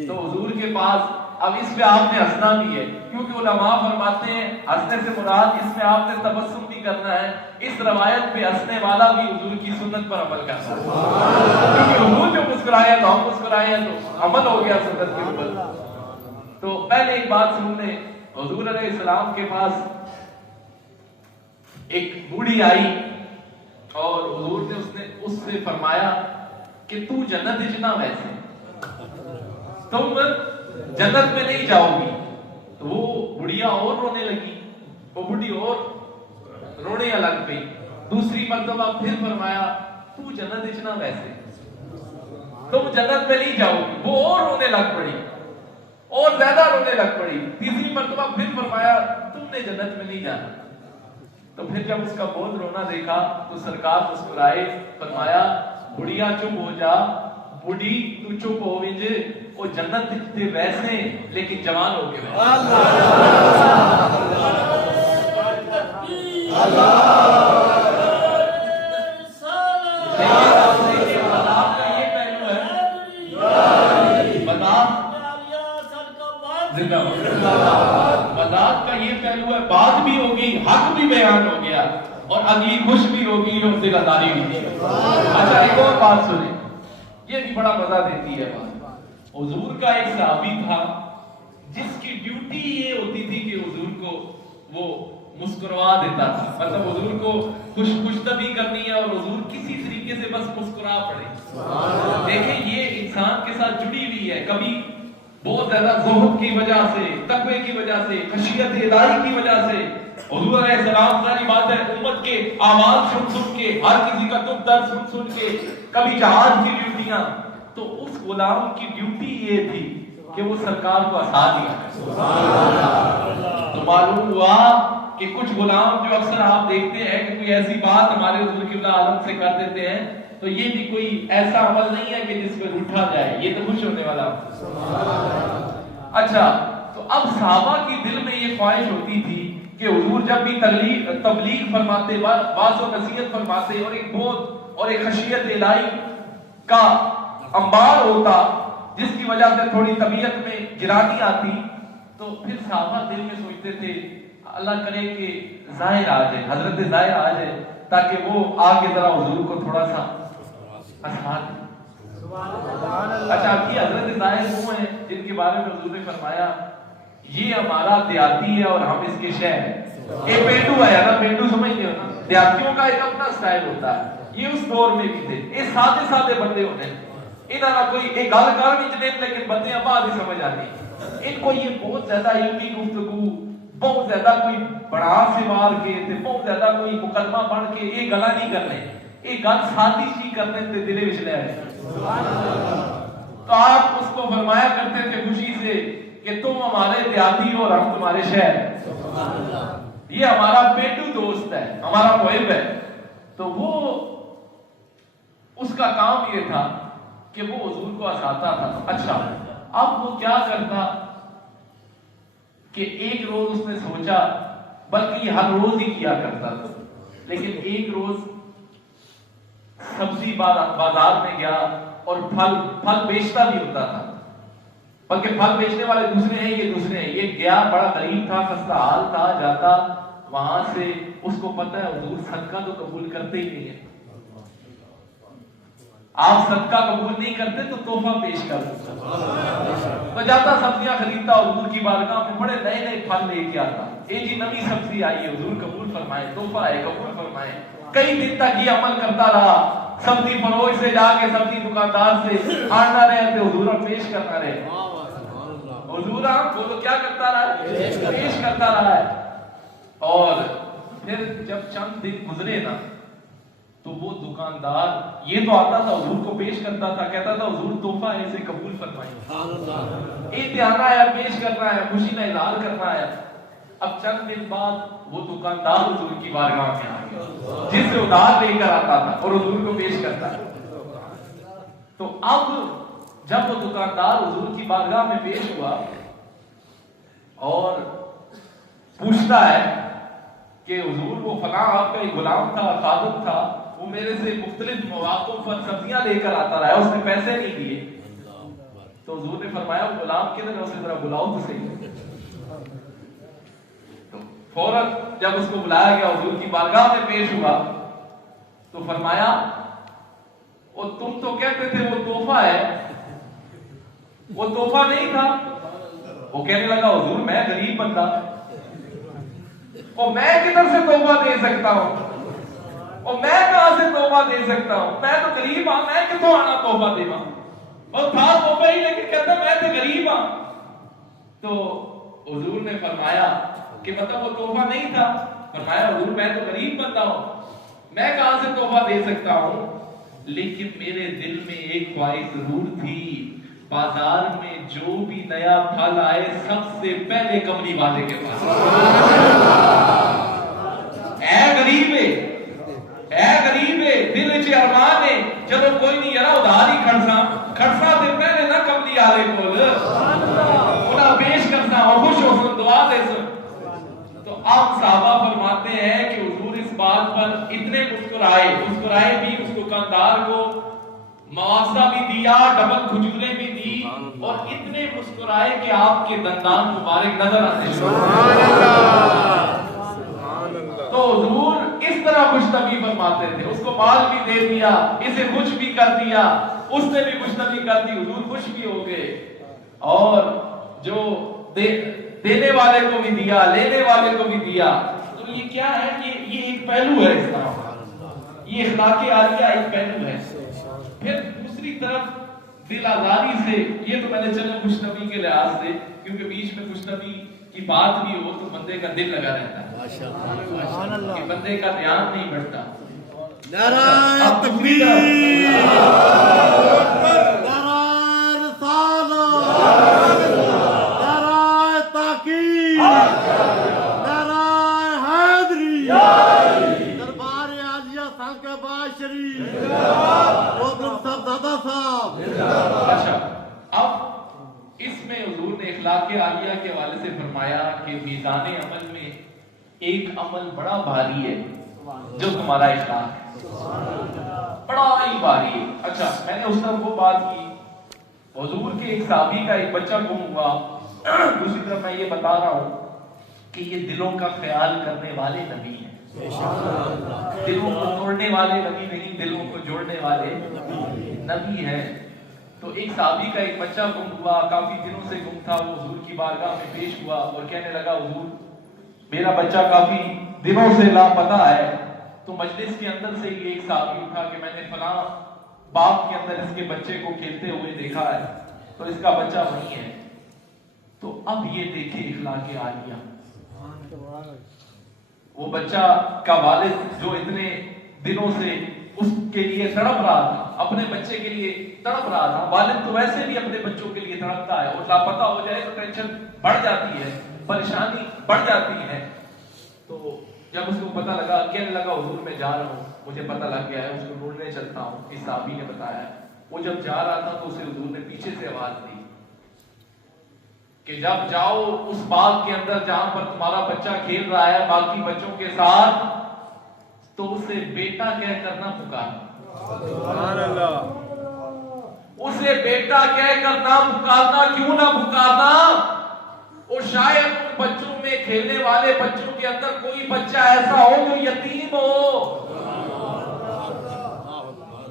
تو حضور کے پاس اب اس پہ آپ نے ہنسنا بھی ہے، کیونکہ علماء فرماتے ہیں ہنسنے سے مراد اس میں آپ نے تبسم بھی کرنا ہے، اس روایت پہ ہنسنے والا بھی حضور کی سنت پر عمل کرتا ہے، کیونکہ حضور جو مسکرایا تو ہم مسکرائے ہیں تو عمل ہو گیا سنت کے اوپر۔ تو پہلے ایک بات سن لیں، حضور علیہ السلام کے پاس ایک بوڑھی آئی اور حضور نے اس سے فرمایا کہ تو جنت اجنا ویسے، تم جنت میں نہیں جاؤ گی۔ تو وہ بڑھیا اور رونے لگی، وہ بڑھی اور رونے لگ گئی۔ دوسری مرتبہ پھر فرمایا تو جنت اجنا ویسے، تم جنت میں نہیں جاؤ گی۔ وہ اور رونے لگ پڑی، اور زیادہ رونے لگ پڑی۔ تیسری مرتبہ پھر فرمایا تم نے جنت میں نہیں جانا، تو پھر جب اس کا بہت رونا دیکھا تو سرکار مسکرائے، فرمایا بڑھیا چپ ہو جا، بڑھی تو چپ ہو ونج، وہ جنت دکھتے ویسے لیکن جوان ہو گئے مزاق کا یہ پہلو ہے، بات بھی ہوگی، حق بھی بیان ہو گیا، اور اگلی خوش بھی ہوگی اور دل اداری بھی دی۔ اچھا ایک اور بات سنیں، یہ بھی بڑا مزہ دیتی ہے بات۔ حضور کا ایک صحابی تھا جس کی ڈیوٹی یہ ہوتی تھی کہ حضور کو وہ مسکروا دیتا تھا، مطلب حضور کو خوش طبی کرنی ہے اور حضور کسی طریقے سے بس مسکرا پڑے۔ دیکھیں یہ انسان کے ساتھ جڑی ہوئی ہے، کبھی بہت زیادہ زہد کی وجہ سے، تقوی کی وجہ سے، خشیت الہی کی وجہ سے، حضور علیہ السلام کی بات ہے امت کے آواز سن کے، ہر کسی کا دکھ درد سن کے، کبھی جہاد کی ڈیوٹیاں، تو اس غلام کی ڈیوٹی یہ تھی کہ وہ سرکار کو ہنسا دیا۔ تو معلوم ہوا کہ کچھ غلام جو اکثر آپ دیکھتے ہیں کہ کوئی ایسی بات ہمارے حضور قبلہ عالم سے کر دیتے ہیں، تو یہ بھی کوئی ایسا عمل نہیں ہے کہ جس پہ روٹھا جائے، یہ تو خوش ہونے والا۔ اچھا تو اب صحابہ کی دل میں یہ خواہش ہوتی تھی کہ حضور جب بھی تبلیغ فرماتے، واعظ و نصیحت فرماتے، اور ایک بہت اور ایک خشیت الہی کا انبار ہوتا جس کی وجہ سے تھوڑی طبیعت میں گرانی آتی، تو پھر صحابہ دل میں سوچتے تھے اللہ کرے کہ ظاہر آ جائے، حضرت ظاہر آ جائے، تاکہ وہ آگے ذرا حضور کو تھوڑا سا ہنسا دے۔ اچھا اب یہ حضرت ظاہر وہ ہیں جن کے بارے میں حضور نے فرمایا یہ ہمارا دیہاتی ہے اور ہم اس کے شہر ہیں۔ ایک پینڈو ہے نا، پینڈو سمجھتے ہو نا، دیہاتیوں کا ایک اپنا سٹائل ہوتا ہے، یہ اس دور میں بھی تھے، یہ سادے سادے بندے ہوتے ہیں، انہاں نہ کوئی ایک گل کر بھی جنہیں لیکن بندے بعد ہی سمجھ آتی، ان کو یہ بہت زیادہ علمی گفتگو، بہت زیادہ کوئی بڑا سے مار کے تے بہت زیادہ کوئی مقدمہ پڑھ کے یہ گلا نہیں کرنے، یہ گل سادی سی کرنے تے دلے وچ لے آئے۔ تو آپ اس کو فرمایا کرتے تھے خوشی سے کہ تم ہمارے دیہاتی ہو اور ہم تمہارے شہر، یہ ہمارا پیٹو دوست ہے، ہمارا محب ہے۔ تو وہ اس کا کام یہ تھا کہ وہ حضور کو ہنساتا تھا۔ اچھا اب وہ کیا کرتا کہ ایک روز اس نے سوچا، بلکہ یہ ہر روز ہی کیا کرتا تھا، لیکن ایک روز سبزی بازار میں گیا اور پھل بیچتا بھی ہوتا تھا، بلکہ پھل بیچنے والے دوسرے ہیں، یہ دوسرے ہیں، یہ گیا بڑا غریب تھا، خستہ حال تھا، جاتا وہاں سے اس کو پتہ ہے حضور صدقہ تو قبول کرتے ہی نہیں ہے، آپ صدقہ قبول نہیں کرتے تو تحفہ پیش کر دو، تو جاتا سبزیاں خریدتا حضور کی بارگاہ میں، بڑے نئے نئے پھل لے کے آتا، اے جی نئی سبزی آئی ہے حضور قبول فرمائیں، تحفہ ہے قبول فرمائیں۔ کئی دن تک یہ عمل کرتا رہا، سبزی فروش سے جا کے سبزی دکاندار سے آنا رہے تھے، حضور پیش کرنا رہے، حضور بولو کیا کرتا رہا ہے، پیش کرتا رہا ہے۔ اور پھر جب چند دن گزرے نا تو وہ دکاندار یہ تو آتا تھا حضور کو پیش کرتا تھا، کہتا تھا حضور تحفہ ہے اسے قبول فرمائیں، امتحانہ ہے، پیش کرنا ہے، خوشی کا اظہار کرنا ہے۔ اب چند دن بعد وہ دکاندار حضور کی بارگاہ میں آ گیا جس سے ادھار لے کر آتا تھا اور حضور کو پیش کرتا ہے۔ تو اب جب وہ دکاندار حضور کی بارگاہ میں پیش ہوا اور پوچھتا ہے کہ حضور وہ فلاں آپ کا ایک غلام تھا، خادم تھا، وہ میرے سے مختلف مواقع پر سبزیاں لے کر آتا رہا ہے، اس نے پیسے نہیں دیے، تو حضور نے فرمایا وہ غلام کدھر ہے، اسے ذرا بلاؤ تو صحیح۔ تو فوراً جب اس کو بلایا گیا حضور کی بارگاہ میں پیش ہوا تو فرمایا وہ تم تو کہتے تھے وہ تحفہ ہے، وہ تحفہ نہیں تھا۔ وہ کہنے لگا حضور میں غریب بندہ، اور میں کدھر سے تحفہ دے سکتا ہوں، اور میں کہاں سے تحفہ دے سکتا ہوں، میں تو غریب ہوں، میں کتوں آنا تحفہ دے گا، اور تھا تحفہ ہی لیکن کہتا میں تو غریب ہوں۔ تو حضور نے فرمایا کہ مطلب وہ تحفہ نہیں تھا، فرمایا حضور میں تو غریب بندہ ہوں، میں کہاں سے تحفہ دے سکتا ہوں، لیکن میرے دل میں ایک خواہش ضرور تھی، بازار میں جو بھی نیا پھل آئے سب سے پہلے کملی والے کے پاس، اے غریبے دل چ ارمان ہے چلو کوئی نہیں یار ادھار ہی کھڑسا تے پہلے نہ کملی والے کول انہاں پیش کرنا خوش ہو سن دعا دے سن. تو آپ صحابہ فرماتے ہیں کہ حضور اس بات پر اتنے مسکرائے بھی, اس کو کندھار کو معاوضہ بھی دیا, ڈبل کھجوریں بھی دی, اور اتنے مسکرائے کہ آپ کے دندان مبارک نظر آتے ہیں. تو حضور اس طرح خوشنبی فرماتے تھے. اس کو مال بھی دے دیا, اسے خوش بھی کر دیا, اس نے بھی خوشنبی کر دی, حضور خوش بھی ہو گئے. اور جو دینے والے کو بھی دیا, لینے والے کو بھی دیا. تو یہ کیا ہے؟ یہ ایک پہلو ہے اسلام کا. یہ اخلاق عالیہ ایک پہلو ہے. پھر دوسری طرف دل آزاری سے, یہ تو میں نے چلو خوشنبی کے لحاظ سے, کیونکہ بیچ میں خوشنبی کی بات بھی ہو تو بندے کا دل لگا رہتا ہے, کہ بندے کا دھیان نہیں بڑھتا. نعرہ تکبیر، نعرہ رسالت، نعرہ تحقیق، نعرہ حیدری، دربار عالیہ خانقاہ باز شریف، محترم صاحب دادا صاحب. اچھا, اب اس میں حضور نے اخلاق عالیہ کے حوالے سے فرمایا کہ میزان عمل میں ایک عمل بڑا بھاری ہے جو تمہارا اخلاق ہے, بڑا ہی بھاری ہے. اچھا, میں نے اس طرح وہ بات کی, حضور کے ایک صحابی کا ایک بچہ گم ہوا. دوسری طرف میں یہ بتا رہا ہوں کہ یہ دلوں کا خیال کرنے والے نبی ہیں. دلوں کو توڑنے والے نبی نہیں, دلوں کو جوڑنے والے نبی ہیں. تو ایک صحابی کا ایک بچہ گم ہوا, کافی دنوں سے گم تھا. وہ حضور کی بارگاہ میں پیش ہوا اور کہنے لگا, حضور میرا بچہ کافی دنوں سے لاپتہ ہے. تو مجلس کے اندر سے یہ ایک صحابی اٹھا کہ میں نے فلاں باغ کے اندر اس کے بچے کو کھیلتے ہوئے دیکھا ہے, تو اس کا بچہ وہی ہے. تو اب یہ دیکھیں اخلاق عالیہ, وہ بچہ کا والد جو اتنے دنوں سے اس کے لیے تڑپ رہا تھا, اپنے بچے کے لیے تڑپ رہا تھا. والد تو ویسے بھی اپنے بچوں کے لیے تڑپتا ہے, اور لاپتہ ہو جائے تو ٹینشن بڑھ جاتی ہے, پریشانی بڑھ جاتی ہے. تو جب اس کو پتہ لگا, کہنے لگا حضور میں جا رہا ہوں, مجھے پتہ لگ گیا ہے, اس کو ڈھونڈنے چلتا ہوں. اس صحابی نے بتایا, وہ جب جا رہا تھا تو اسے حضور نے پیچھے سے آواز دی کہ جب جاؤ اس باغ کے اندر جہاں پر تمہارا بچہ کھیل رہا ہے باقی بچوں کے ساتھ, تو اسے بیٹا کہہ کر نہ پکارنا. سبحان اللہ. اسے بیٹا کہہ کر نہ پکارنا. کیوں نہ پکارنا؟ اور شاید ان بچوں میں, کھیلنے والے بچوں کے اندر کوئی بچہ ایسا ہو جو یتیم ہو,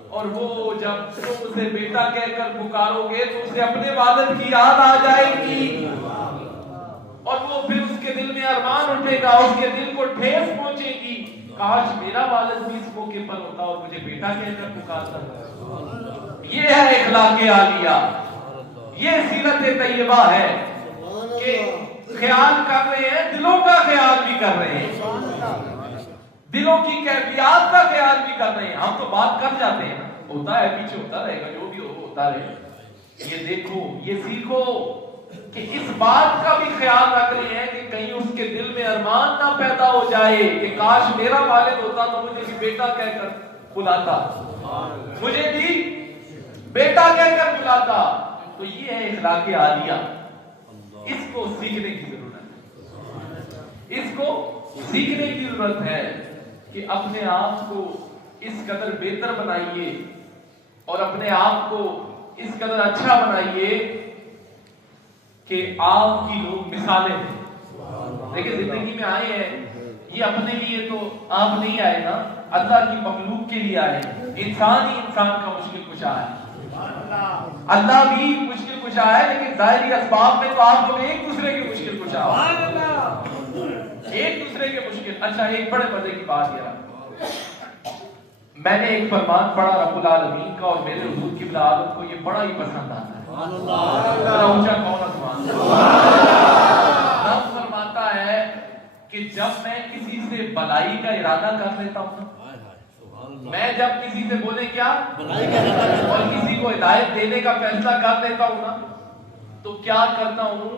اور وہ جب تم اسے بیٹا کہہ کر پکارو گے تو اسے اپنے والد کی یاد آ جائے گی, اور وہ پھر اس کے دل میں ارمان اٹھے گا, اس کے دل کو ٹھیس پہنچے گی, کاش میرا والد بھی اس موقع پر ہوتا اور مجھے بیٹا کہہ کر پکارتا. یہ ہے اخلاق عالیہ, یہ سیرت طیبہ ہے کہ خیال کر رہے ہیں, دلوں کا خیال بھی کر رہے ہیں, دلوں کی کیفیات کا خیال بھی کر رہے ہیں. ہم تو بات کر جاتے ہیں, ہوتا ہے پیچھے ہوتا رہے گا, جو بھی ہو ہوتا رہے. یہ دیکھو, یہ سیکھو کہ اس بات کا بھی خیال رکھ رہے ہیں کہ کہیں اس کے دل میں ارمان نہ پیدا ہو جائے کہ کاش میرا والد ہوتا تو مجھے بھی بیٹا کہہ کر بلاتا, مجھے بھی بیٹا کہہ کر بلاتا. تو یہ ہے اخلاق عالیہ. اس کو سیکھنے کی ضرورت ہے, اس کو سیکھنے کی ضرورت ہے کہ اپنے آپ کو اس قدر بہتر بنائیے اور اپنے آپ کو اس قدر اچھا بنائیے کہ آپ کی لوگ مثالیں ہیں. دیکھیں زندگی میں آئے ہیں, یہ اپنے لیے تو آپ نہیں آئے نا, اللہ کی مخلوق کے لیے آئے. انسان ہی انسان کا مشکل کشا ہے, اللہ بھی مشکل کشا ہے, لیکن ظاہری اسباب میں تو آپ لوگ ایک دوسرے کے مشکل کشا ہو, ایک دوسرے کے مشکل. اچھا, ایک بڑے مزے کی بات یار, میں نے ایک فرمان پڑھا رب العالمین کا, اور میرے حضور کی عالم کو یہ بڑا ہی پسند آتا ہے. اونچا کون سبحان اللہ. رب فرماتا ہے کہ جب میں کسی سے بلائی کا ارادہ کر لیتا ہوں, میں جب کسی سے بولے کیا اور کسی کو ہدایت دینے کا فیصلہ کر لیتا ہوں نا, تو کیا کرتا ہوں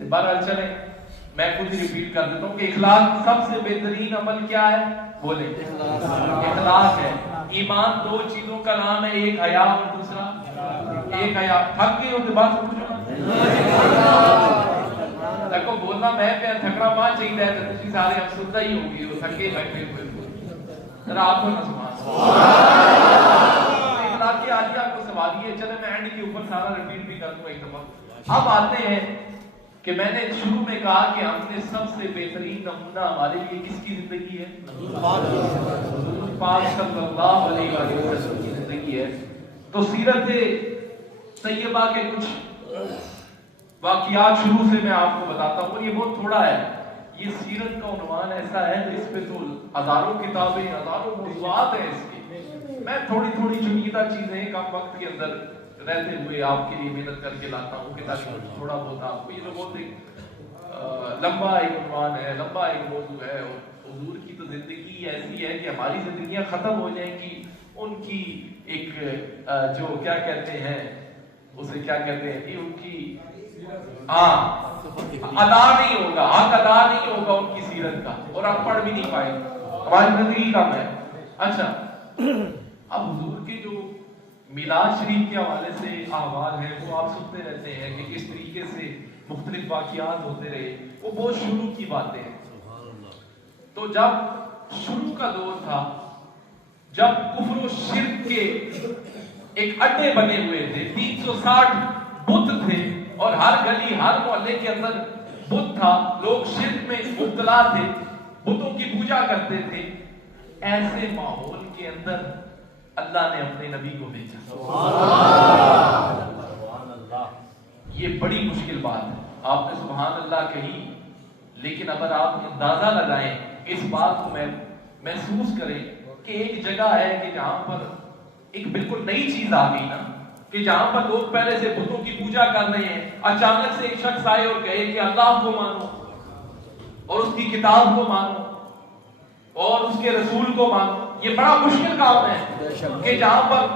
تو بہرحال چلیں میں خود ہی ریپیٹ کر دیتا ہوں کہ اخلاق سب سے بہترین عمل کیا ہے؟ بولیں اخلاق ہے. ایمان دو چیزوں کا نام ہے, ایک حیا اور دوسرا ایک حیا. تھک گئے ہو تو بات سمجھو دیکھو بولنا میں پہ تھکڑا پانچ چاہیے ہے تو تسی سارے ہم سنتا ہی ہوگی وہ تھکے بیٹھے ہوئے ذرا آپ کو نہ سبحان اخلاق کی عالیہ کو سوالیے. چلے میں اینڈ کے اوپر سارا ریپیٹ بھی کر دوں ایک دفعہ. اب آتے ہیں کہ میں نے شروع میں کہا کہ ہم نے سب سے بہترین نمونہ ہمارے لیے کس کی زندگی ہے؟ حضور پاک صلی اللہ علیہ وسلم کی زندگی ہے. تو سیرت طیبہ کے کچھ واقعات شروع سے میں آپ کو بتاتا ہوں, اور یہ بہت تھوڑا ہے. یہ سیرت کا عنوان ایسا ہے کہ اس پہ تو ہزاروں کتابیں ہزاروں موضوعات ہیں اس کے. میں تھوڑی تھوڑی چنیدہ چیزیں کم وقت کے اندر رہتے ہوئے آپ کے لیے محنت کر کے لاتا ہوں کہ تاکہ تھوڑا بہت آپ کو, یہ تو بہت ایک لمبا ایک عنوان ہے, لمبا ایک موضوع ہے. اور حضور کی تو زندگی ایسی ہے کہ ہماری زندگیاں ختم ہو جائیں گی, ان کی ایک جو کیا کہتے ہیں اسے کیا کہتے ہیں کہ ان کی ادا نہیں ہوگا, حق ادا نہیں ہوگا ان کی سیرت کا, اور آپ پڑھ بھی نہیں پائیں. ہماری زندگی کم ہے. اچھا اب حضور کے جو میلاد شریف کے حوالے سے احوال ہیں وہ آپ سنتے رہتے ہیں کہ کس طریقے سے مختلف واقعات ہوتے رہے. وہ بہت شروع کی باتیں ہیں. تو جب شروع کا دور تھا, جب کفر و شرک کے ایک اڈے بنے ہوئے تھے, 360 بت تھے, اور ہر گلی ہر محلے کے اندر بت تھا, لوگ شرک میں مبتلا تھے, بتوں کی پوجا کرتے تھے. ایسے ماحول کے اندر اللہ نے اپنے نبی کو بھیجا. یہ بڑی مشکل بات ہے. آپ نے سبحان اللہ کہی, لیکن اگر آپ اندازہ لگائیں اس بات کو محسوس کریں کہ ایک جگہ ہے کہ جہاں پر ایک بالکل نئی چیز آ گئی نا, کہ جہاں پر لوگ پہلے سے بتوں کی پوجا کر رہے ہیں, اچانک سے ایک شخص آئے اور کہے کہ اللہ کو مانو اور اس کی کتاب کو مانو اور اس کے رسول کو مانو. یہ بڑا مشکل کام ہے کہ جہاں پر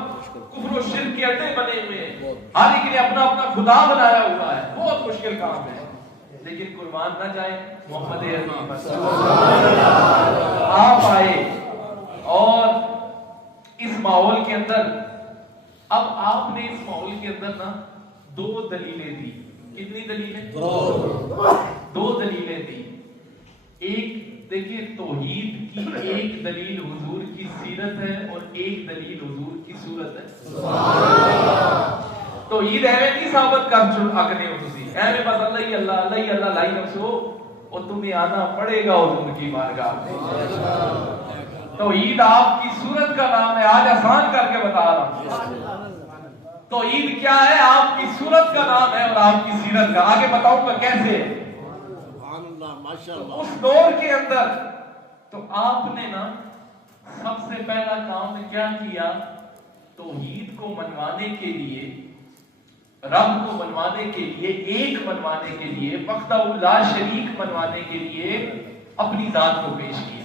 کفر و شرک کے اڈے بنے ہوئے ہیں, ہر ایک نے اپنا اپنا خدا بنایا ہوا ہے. بہت مشکل کام ہے. لیکن قربان نہ جائے محمد عربی آپ آئے اور اس ماحول کے اندر, اب آپ نے اس ماحول کے اندر نا دو دلیلیں دی. کتنی دلیلیں؟ دو دلیلیں دی. ایک دیکھیے توحید کی ایک دلیل حضور کی سیرت ہے اور ایک دلیل حضور کی صورت ہے. توحید ایویں نہیں ثابت کر اکنے ہو تسی, ایویں بس اللہ ہی اللہ لائی نفسو, اور تمہیں آنا پڑے گا حضور کی بارگاہ میں. توحید آپ کی صورت کا نام ہے. آج آسان کر کے بتا رہا ہوں توحید کیا ہے, آپ کی صورت کا نام ہے اور آپ کی سیرت کا. آگے بتاؤں گا کیسے. اس دور کے اندر تو آپ نے نا سب سے پہلا کام کیا کیا, توحید کو منوانے کے لیے, رب کو منوانے کے لیے, ایک منوانے کے لیے, وحدہ لا شریک منوانے کے لیے اپنی ذات کو پیش کیا.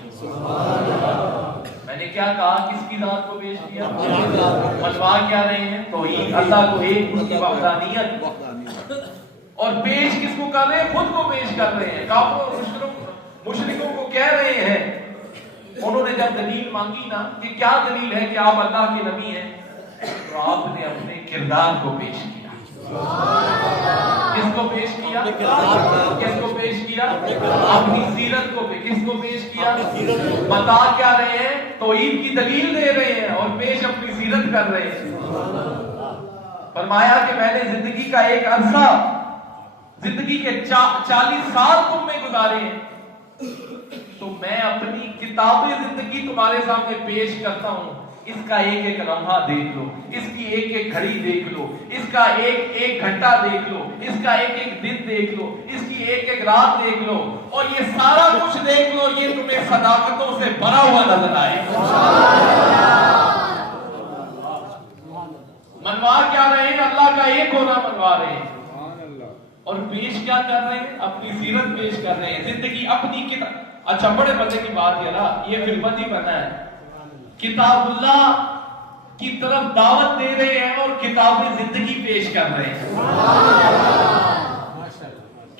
میں نے کیا کہا, کس کی ذات کو پیش کیا؟ منوا کیا رہے ہیں؟ توحید, اللہ کو ایک, اس کی وحدانیت. اور پیش کس کو کر رہے ہیں؟ خود کو پیش کر رہے ہیں. کافروں مشرکوں کو کہہ رہے ہیں, انہوں نے جب دلیل مانگی نا کہ کیا دلیل ہے کہ آپ اللہ کے نبی ہیں, تو آپ نے اپنے کردار کو پیش کیا. کس کو پیش کیا؟ کس کو پیش کیا؟ اپنی سیرت کو. کس کو پیش کیا؟ بتا کیا رہے ہیں؟ توحید کی دلیل دے رہے ہیں اور پیش اپنی سیرت کر رہے ہیں. فرمایا کہ میں نے زندگی کا ایک عرصہ, زندگی کے 40 سال تم میں گزارے ہیں, تو میں اپنی کتاب زندگی تمہارے سامنے پیش کرتا ہوں. اس کا ایک ایک لمحہ دیکھ لو, اس کی ایک ایک گھڑی دیکھ لو, اس کا ایک ایک گھنٹہ دیکھ لو, اس کا ایک ایک دن دیکھ لو, اس کی ایک ایک رات دیکھ لو, اور یہ سارا کچھ دیکھ لو. یہ تمہیں صداقتوں سے بھرا ہوا نظر آئے. منوا کیا رہے ہیں؟ اللہ کا ایک ہونا منوا رہے ہیں. اور پیش کیا کر رہے ہیں؟ اپنی سیرت پیش کر رہے ہیں. زندگی اپنی کتاب. اچھا بڑے مزے کی بات یہ نا, یہ فی البت ہی بنا ہے, کتاب اللہ کی طرف دعوت دے رہے ہیں اور کتاب زندگی پیش کر رہے ہیں.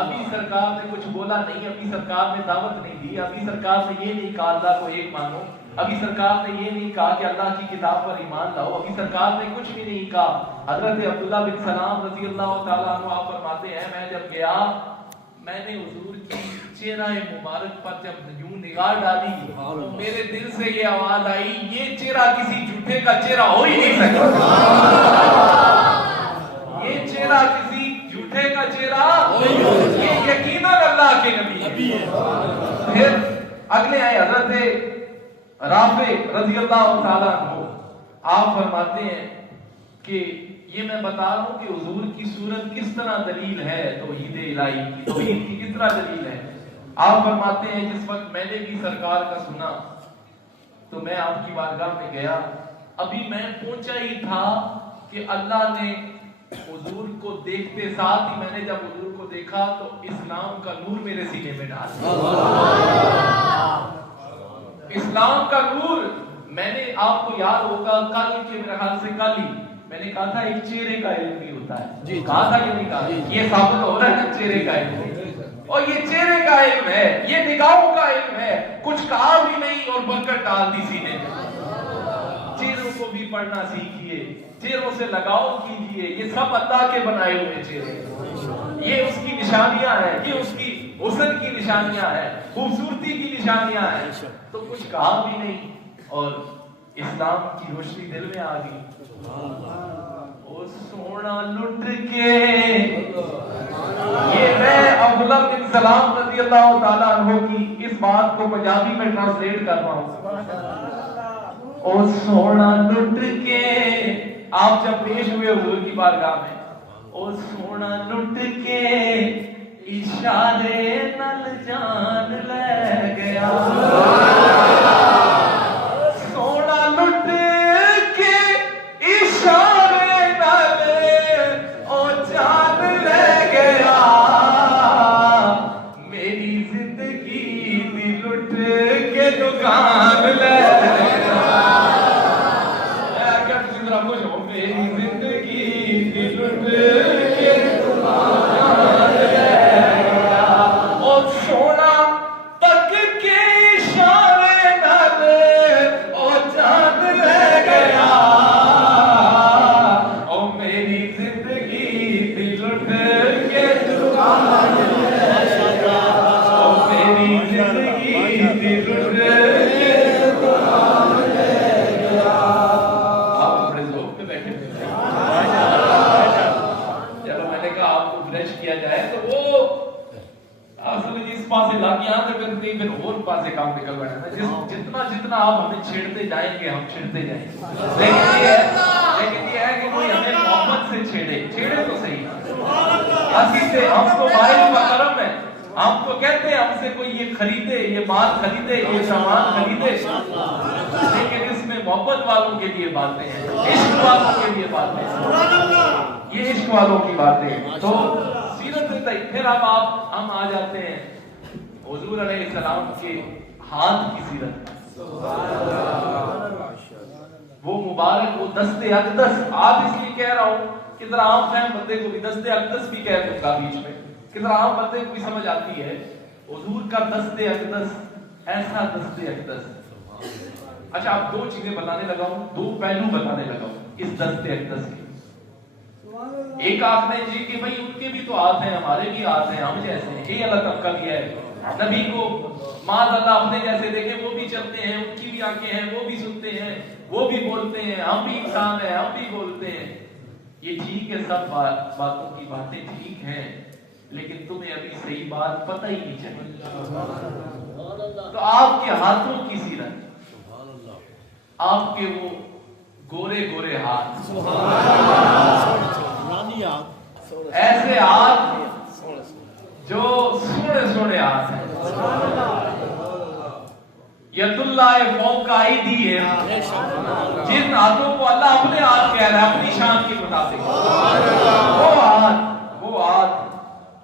ابھی سرکار نے کچھ بولا نہیں، ابھی سرکار نے دعوت نہیں دی، ابھی سرکار نے یہ نہیں کہا اللہ کو ایک مانو، ابھی سرکار نے یہ نہیں کہا کہ اللہ کی کتاب پر ایمان لاؤ، ابھی سرکار نے کچھ بھی نہیں کہا۔ حضرت عبداللہ بن سلام رضی اللہ تعالیٰ عنہ آپ فرماتے ہیں میں جب گیا میں نے حضور کی چہرہ مبارک پر جب یوں نگاہ ڈالی تو میرے دل سے یہ آواز آئی یہ چہرہ کسی جھوٹے کا چہرہ ہو ہی نہیں سکتا، یہ چہرہ کسی جھوٹے کا چہرہ، یہ یقیناً اللہ کے نبی ہے۔ پھر اگلے آئے حضرت رافع رضی اللہ تعالیٰ عنہ، آپ فرماتے ہیں کہ یہ میں بتا رہا ہوں کہ حضور کی صورت کس طرح دلیل ہے توحید الہی کی، توحید کی کس طرح دلیل ہے۔ آپ فرماتے ہیں جس وقت میں نے بھی سرکار کا سنا تو میں آپ کی بارگاہ میں گیا، ابھی میں پہنچا ہی تھا کہ اللہ نے حضور کو دیکھتے ساتھ ہی میں نے جب حضور کو دیکھا تو اسلام کا نور میرے سینے میں ڈال دیا۔ اسلام کا نور، میں نے آپ کو یاد ہوگا کل کے میرے خیال سے کل ہی میں نے کہا تھا ایک چہرے کا علم بھی ہوتا ہے، کہا تھا کہ نہیں کہا، یہ ثابت ہو رہا ہے نا چہرے کا علم، اور یہ چہرے کا علم ہے، یہ نگاہوں کا علم ہے، کچھ کہا بھی نہیں اور برکت ڈال دی سینے میں۔ چہروں کو بھی پڑھنا سیکھیے، چہروں سے لگاؤ کیجیے، یہ سب اللہ کے بنائے ہوئے چہرے، یہ اس کی نشانیاں ہیں، یہ اس کی حسن کی نشانیاں ہیں، خوبصورتی کی نشانیاں ہیں، تو کچھ کہا بھی نہیں اور اسلام کی روشنی دل میں آ گئی۔ او سونا لٹ کے، یہ میں عبداللہ بن سلام رضی اللہ تعالیٰ عنہ کی اس بات کو پنجابی میں ٹرانسلیٹ کر رہا ہوں۔ او سونا لٹ کے، آپ جب پیش ہوئے حضور کی بارگاہ میں، او سونا لٹ کے اشارے نل جان لے گیا، سونا لٹ کے اشارے نل او جان لے گیا، میری زندگی دی لٹ کے دکان لے گیا، اگر تم ذرا مجھو میری زندگی دی لٹ کے دکان لے گیا، او سونا تک کے اشارے نل او جان لے گیا، او میری زندگی دی لٹ کے دکان لے گیا، او میری زندگی دی لٹ کے دکان لے گیا۔ آپ بڑے ذوق پہ بیٹھے ہوئے ہیں۔ چلو میں نے کہا آپ کو فریش کیا جائے تو وہ اصل میں اس پاس سے لاکھ یہاں تک کرتے پھر اور پاس سے کام نکل رہا ہے، جتنا جتنا آپ ہمیں چھیڑتے جائیں گے ہم چھیڑتے جائیں گے، لیکن یہ ہے کہ کوئی ہمیں محبت سے چھیڑے تو صحیح، ہنسی سے، ہم تو مائل کا کرم ہے، ہم تو کہتے ہیں ہم سے کوئی یہ خریدے، یہ مال خریدے، یہ سامان خریدے، لیکن اس میں محبت والوں کے لیے باتیں ہیں، عشق والوں کے لیے باتیں ہیں، یہ عشق والوں کی باتیں ہیں۔ تو سیرت پھر اب ہم آ جاتے ہیں حضور علیہ السلام کے ہاتھ کی سیرت، وہ مبارک، وہ دست اقدس، ہاتھ اس لیے کہہ رہا ہوں کہ ذرا عام فہم بندے کو بھی دست اقدس بھی کہہ دوں گا بیچ میں، کہ ذرا عام بندے کو بھی سمجھ آتی ہے حضور کا دست اقدس، ایسا دست اقدس۔ اچھا اب دو چیزیں بتانے لگا ہوں، دو پہلو بتانے لگا ہوں اس دست اقدس کے۔ ایک آپ نے جی کہ بھئی ان کے بھی تو ہاتھ ہیں، ہمارے بھی ہاتھ ہیں، ہم جیسے ہیں، یہ اللہ طبقہ کیا ہے، نبی کو معاذ اللہ اپنے جیسے دیکھیں، وہ بھی چلتے ہیں، ان کی بھی آنکھیں ہیں، وہ بھی سنتے ہیں، وہ بھی بولتے ہیں، ہم بھی انسان ہیں، ہم بھی بولتے ہیں۔ یہ ٹھیک ہے، سب باتوں کی باتیں ٹھیک ہیں، لیکن تمہیں ابھی صحیح بات پتہ ہی نہیں چلی۔ تو آپ کے ہاتھوں کی سیرت، آپ کے وہ گورے گورے ہاتھ، ایسے ہاتھ جو سونے سونے ہاتھ ہیں، ید اللہ فوق ایدیہم، جن ہاتھوں کو اللہ اپنے ہاتھ کہہ رہا ہے اپنی شان کے مطابق، وہ ہاتھ۔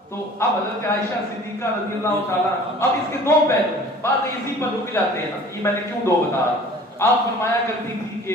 تو اب حضرت عائشہ صدیقہ رضی اللہ تعالیٰ، اب اس کے دو پہلو ہیں، بات اسی پر رک جاتے ہیں نا، یہ میں نے کیوں دو بتا رہا۔ آپ فرمایا کرتی تھی کہ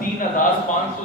3500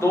2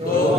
2।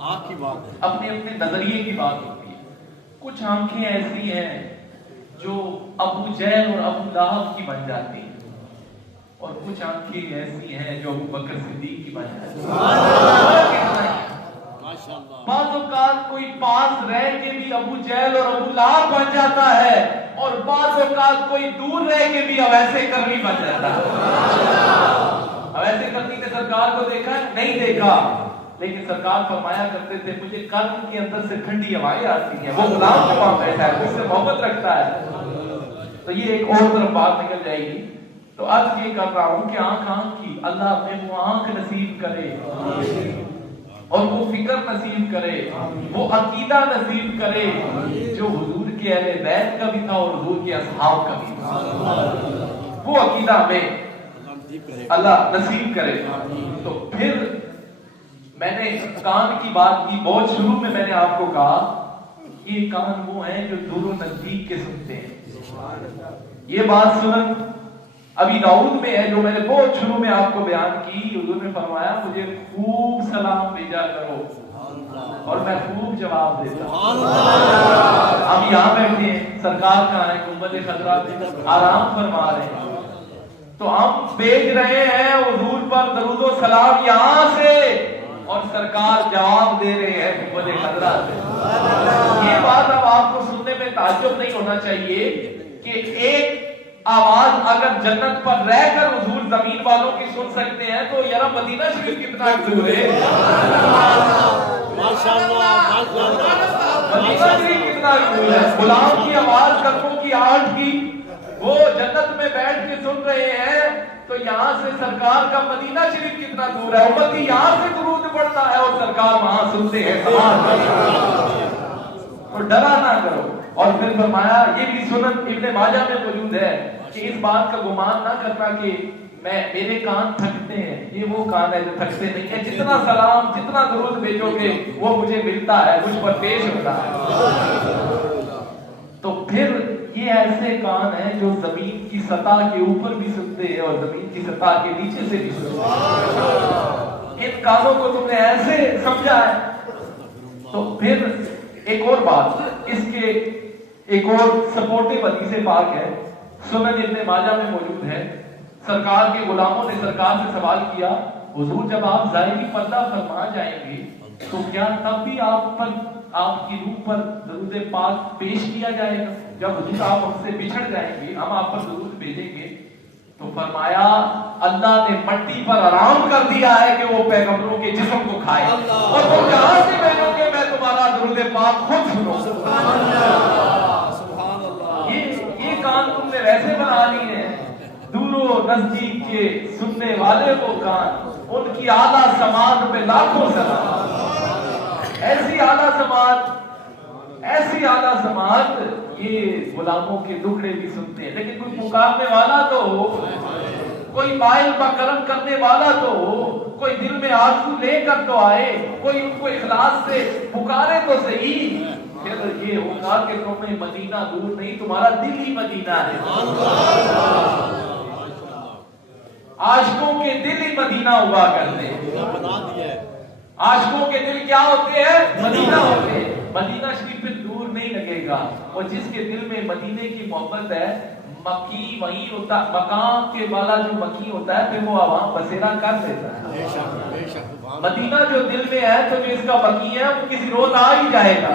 آپ کی بات ہے، اپنے اپنے نظریے کی بات ہوتی ہے. کچھ آنکھیں ایسی ہیں جو ابو جہل اور ابو لہب کی بن جاتی ہیں، اور کچھ آنکھیں ایسی ہیں جو ابو بکر صدیق کی بن جاتی ہیں. بعض اوقات کوئی پاس رہ کے بھی ابو جہل اور ابو لہب بن جاتا ہے، اور بعض اوقات کوئی دور رہ کے بھی اویسے کرنی بن جاتا ہے. اویسے کرنی نے سرکار کو دیکھا نہیں دیکھا، لیکن سرکار فرمایا کرتے تھے مجھے قلب کے اندر سے ٹھنڈی ہوائیں آتی ہیں، وہ غلام کے پاس بیٹھا ہے، اس سے محبت رکھتا ہے. تو یہ ایک اور طرف بات نکل جائے گی. تو عرض یہ کر رہا ہوں کہ آنکھ کی اللہ ہمیں وہ آنکھ نصیب کرے، اور وہ فکر نصیب کرے، وہ عقیدہ نصیب کرے جو حضور کے اہل بیت کا بھی تھا اور حضور کے اصحاب کا بھی تھا. وہ عقیدہ ہمیں اللہ نصیب کرے. تو پھر میں نے کان کی بات کی، بہت شروع میں نے آپ کو کہا یہ کان وہ ہیں جو دور و نزدیک کے سنتے ہیں. یہ بات سنن ابی داؤد میں ہے جو میں نے بہت شروع میں آپ کو بیان کی. حضور نے فرمایا مجھے خوب سلام بھیجا کرو اور میں خوب جواب دیتا ہوں. ہم یہاں بیٹھے ہیں، سرکار کہاں ہے، گنبد خضرا آرام فرما رہے ہیں، تو ہم بھیج رہے ہیں حضور پر درود و سلام یہاں سے، اور سرکار جواب دے رہے ہیں گنبد خضرا سے. یہ بات اب آپ کو سننے میں تعجب نہیں ہونا چاہیے کہ ایک آواز اگر جنت پر رہ کر حضور زمین والوں کی سن سکتے ہیں تو یار مدینہ شریف کتنا دور ہے، مدینہ شریف کتنا دور ہے. غلام کی آواز قدموں کی آہٹ کی وہ جنت میں بیٹھ کے سن رہے ہیں، تو یہاں سے سرکار کا مدینہ شریف کتنا دور ہے. امتی یہاں سے درود پڑھتا ہے اور سرکار وہاں سنتے ہیں. تو ڈرا نہ کرو. اور پھر فرمایا یہ بھی سنن ابن ماجہ میں موجود ہے کہ اس بات کا گمان نہ کرنا کہ میرے کان تھکتے ہیں، یہ وہ کان ہے جو تھکتے نہیں ہیں. جتنا سلام جتنا درود بھیجو گے وہ مجھے ملتا ہے، مجھ پر پیش ہوتا ہے. تو پھر یہ ایسے کان ہیں جو زمین کی سطح کے اوپر بھی سنتے ہیں اور زمین کی سطح کے نیچے سے بھی سنتے ہیں. ان کانوں کو تم نے ایسے سمجھا ہے. تو پھر ایک اور بات، اس کے ایک اور سپورٹیو حدیث پاک ہے، سنن ابن ماجہ میں موجود ہے. سرکار کے غلاموں نے سرکار سے سوال کیا حضور جب آپ ظاہری پردہ فرما جائیں گے تو کیا تب بھی آپ پر آپ کی روح پر درود پاک پیش کیا جائے گا؟ جب حضور آپ ہم سے بچھڑ جائیں گے ہم آپ پر درود بھیجیں گے. تو فرمایا اللہ نے مٹی پر حرام کر دیا ہے کہ وہ پیغمبروں کے جسم کو کھائے، اور تم کہاں سے بھیجو گے میں تمہارا درود پاک خود سنو. یہ کان تم نے ویسے بنا لی ہے، دور و نزدیک کے سننے والے وہ کان، ان کی اعلیٰ سماعت پہ لاکھوں سلام. ایسی اعلیٰ سماعت یہ غلاموں کے دکھڑے بھی سنتے ہیں. لیکن کوئی پکارنے والا تو ہو، کوئی مائل بکرم کرنے والا تو ہو، کوئی دل میں آرزو لے کر تو آئے، کوئی ان کو اخلاص سے پکارے تو صحیح. پھر یہ ہوگا کہ تمہیں مدینہ دور نہیں، تمہارا دل ہی مدینہ ہے. عاشقوں کے دل ہی مدینہ ہوا کرتے ہیں. عاشقوں کے دل کیا ہوتے ہیں؟ مدینہ ہوتے ہیں. مدینہ شریف پہ دور نہیں لگے گا. اور جس کے دل میں مدینے کی محبت ہے، مکی وہیں ہوتا، مقام کے والا جو مکی ہوتا ہے پھر وہ عوام بسیرا کر دیتا ہے. مدینہ جو دل میں ہے تو جو اس کا مکی ہے وہ کسی روز آ ہی جائے گا.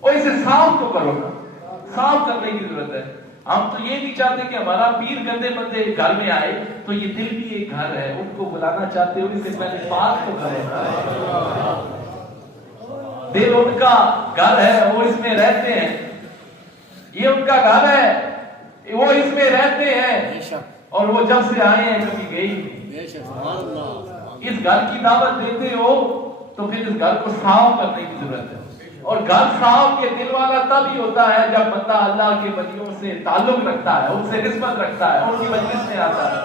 اور اسے صاف تو کرو نا، صاف کرنے کی ضرورت ہے. ہم تو یہ نہیں چاہتے کہ ہمارا پیر گندے بندے گھر میں آئے، تو یہ دل بھی ایک گھر ہے، ان کو بلانا چاہتے ہو اس سے پہلے پاک تو کرو. دل ان کا گھر ہے، وہ اس میں رہتے ہیں. یہ ان کا گھر ہے، وہ اس میں رہتے ہیں، اور وہ جب سے آئے ہیں کبھی گئی. اس گھر کی دعوت دیتے ہو تو پھر اس گھر کو صاف کرنے کی ضرورت ہے. اور گھر صاف کے دل والا تب ہی ہوتا ہے جب بندہ اللہ کے ولیوں سے تعلق رکھتا ہے، ان سے نسبت رکھتا ہے، ان کی مجلس میں آتا ہے.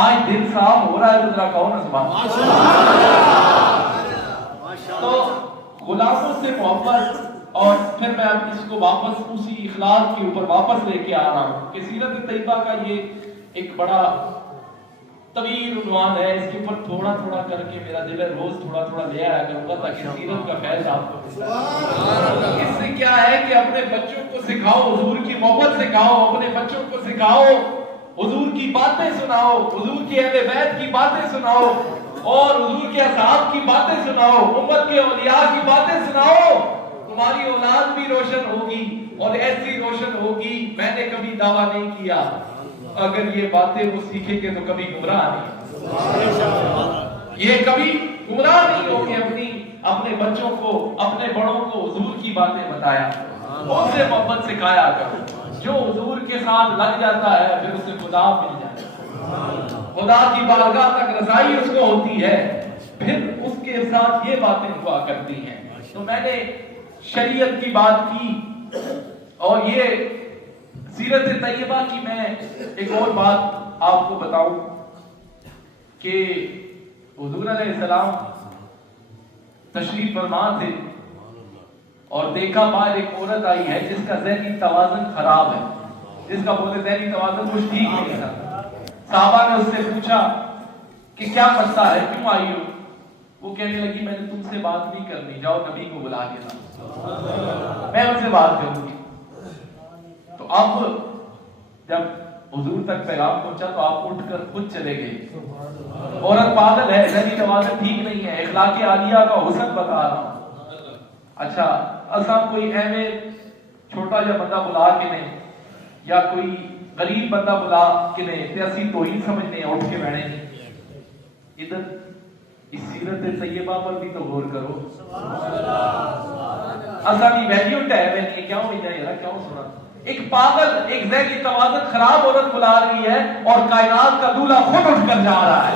آج دل صاف ہو رہا ہے تو ذرا کہو نا سبحان اللہ. تو غلاموں سے محبت، اور پھر میں اس کو واپس اسی اخلاق کے اوپر واپس لے کے آ رہا ہوں کہ سیرت طیبہ کا یہ ایک بڑا طویل عنوان ہے, اس کے اوپر تھوڑا تھوڑا کر کے میرا دل ہے روز تھوڑا تھوڑا لے آیا کروں گا تاکہ سیرت کا فیض آپ کو ملے. اس سے کیا ہے کہ اپنے بچوں کو سکھاؤ, حضور کی محبت سکھاؤ, اپنے بچوں کو سکھاؤ, حضور کی باتیں سناؤ, حضور کے اہل بیت کی باتیں سناؤ, اور حضور کے اصحاب کی باتیں سناؤ, امت کے اولیاء کی باتیں سناؤ. تمہاری اولاد بھی روشن ہوگی, اور ایسی روشن ہوگی, میں نے کبھی دعویٰ نہیں کیا اگر یہ باتیں وہ سیکھیں گے تو کبھی گمراہ نہیں, یہ کبھی گمراہ نہیں ہوگی. اپنے بچوں کو, اپنے بڑوں کو حضور کی باتیں بتایا, ان سے محبت سکھایا کرو. جو حضور کے ساتھ لگ جاتا ہے پھر اسے خدا مل جاتا ہے, خدا کی بارگاہ تک رسائی اس کو ہوتی ہے, پھر اس کے ساتھ یہ باتیں ہوا کرتی ہیں. تو میں نے شریعت کی بات کی, اور یہ سیرت طیبہ کی میں ایک اور بات آپ کو بتاؤں کہ حضور علیہ السلام تشریف فرما تھے, اور دیکھا باہر ایک عورت آئی ہے جس کا ذہنی توازن خراب ہے, جس کا بولے ذہنی توازن کچھ ٹھیک نہیں تھا. صحابہ نے اس سے پوچھا کہ کیا مسئلہ ہے, کیوں آئی ہو؟ وہ کہنے لگی میں نے تم سے بات نہیں کرنی, جاؤ نبی کو بلا کے لاؤ, میں ان سے بات کروں گی. تو اب جب حضور تک پیغام پہنچا تو آپ اٹھ کر خود چلے گئے. عورت پاگل ہے, ذہنی توازن ٹھیک نہیں ہے, اخلاق عالیہ کا حسن بتا رہا ہوں. اچھا اساں کوئی ایویں چھوٹا جا بندہ بلا کے نہیں, یا کوئی غریب بندہ بلا کے نہیں تے اسی توہین سمجھنے ہیں, اٹھ کے بیٹھے نہیں. ادھر اس سیرت طیبہ پر بھی تو غور کرو. اساں دی ویلیو ٹائم ہے, کیا ہوئی جائے یار, کیوں سنا. ایک پاگل, ایک ذہنی توازن خراب عورت بلا رہی ہے, اور کائنات کا دولہا خود اٹھ کر جا رہا ہے.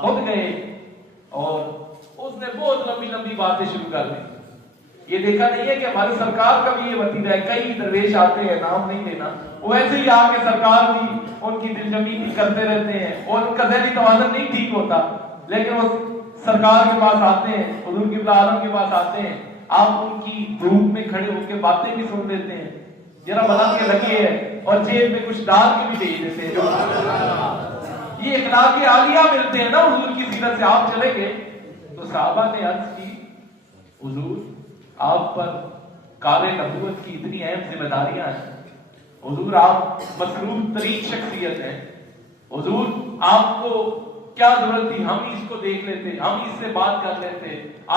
خود گئے, اور اس نے بہت لمبی لمبی باتیں شروع کر دی. یہ دیکھا نہیں ہے کہ ہماری سرکار کا بھی یہ وتیرہ ہے, کئی درویش آتے ہیں, نام نہیں لینا, وہ ایسے ہی آ کے سرکار بھی ان کی دل جمی کرتے رہتے ہیں, اور ان کا ذہنی توازن نہیں ٹھیک ہوتا, لیکن وہ سرکار کے پاس آتے ہیں, حضور قبلہ عالم کے پاس آتے ہیں, آپ ان کی دھوپ میں کھڑے ہو کے باتیں بھی سن لیتے ہیں, ذرا بدل کے لگے ہے, اور جیب میں کچھ ڈال کے بھی بھیج دیتے ہیں. یہ اخلاق عالیہ ملتے ہیں نا حضور کی سیرت سے. آپ چلے گئے تو صحابہ نے عرض کی حضور آپ پر کار نبوت کی اتنی اہم ذمہ داریاں ہیں, حضور آپ مصروف ترین شخصیت ہیں, حضور آپ کو کیا ضرورت تھی, ہم اس کو دیکھ لیتے, ہم اس سے بات کر لیتے,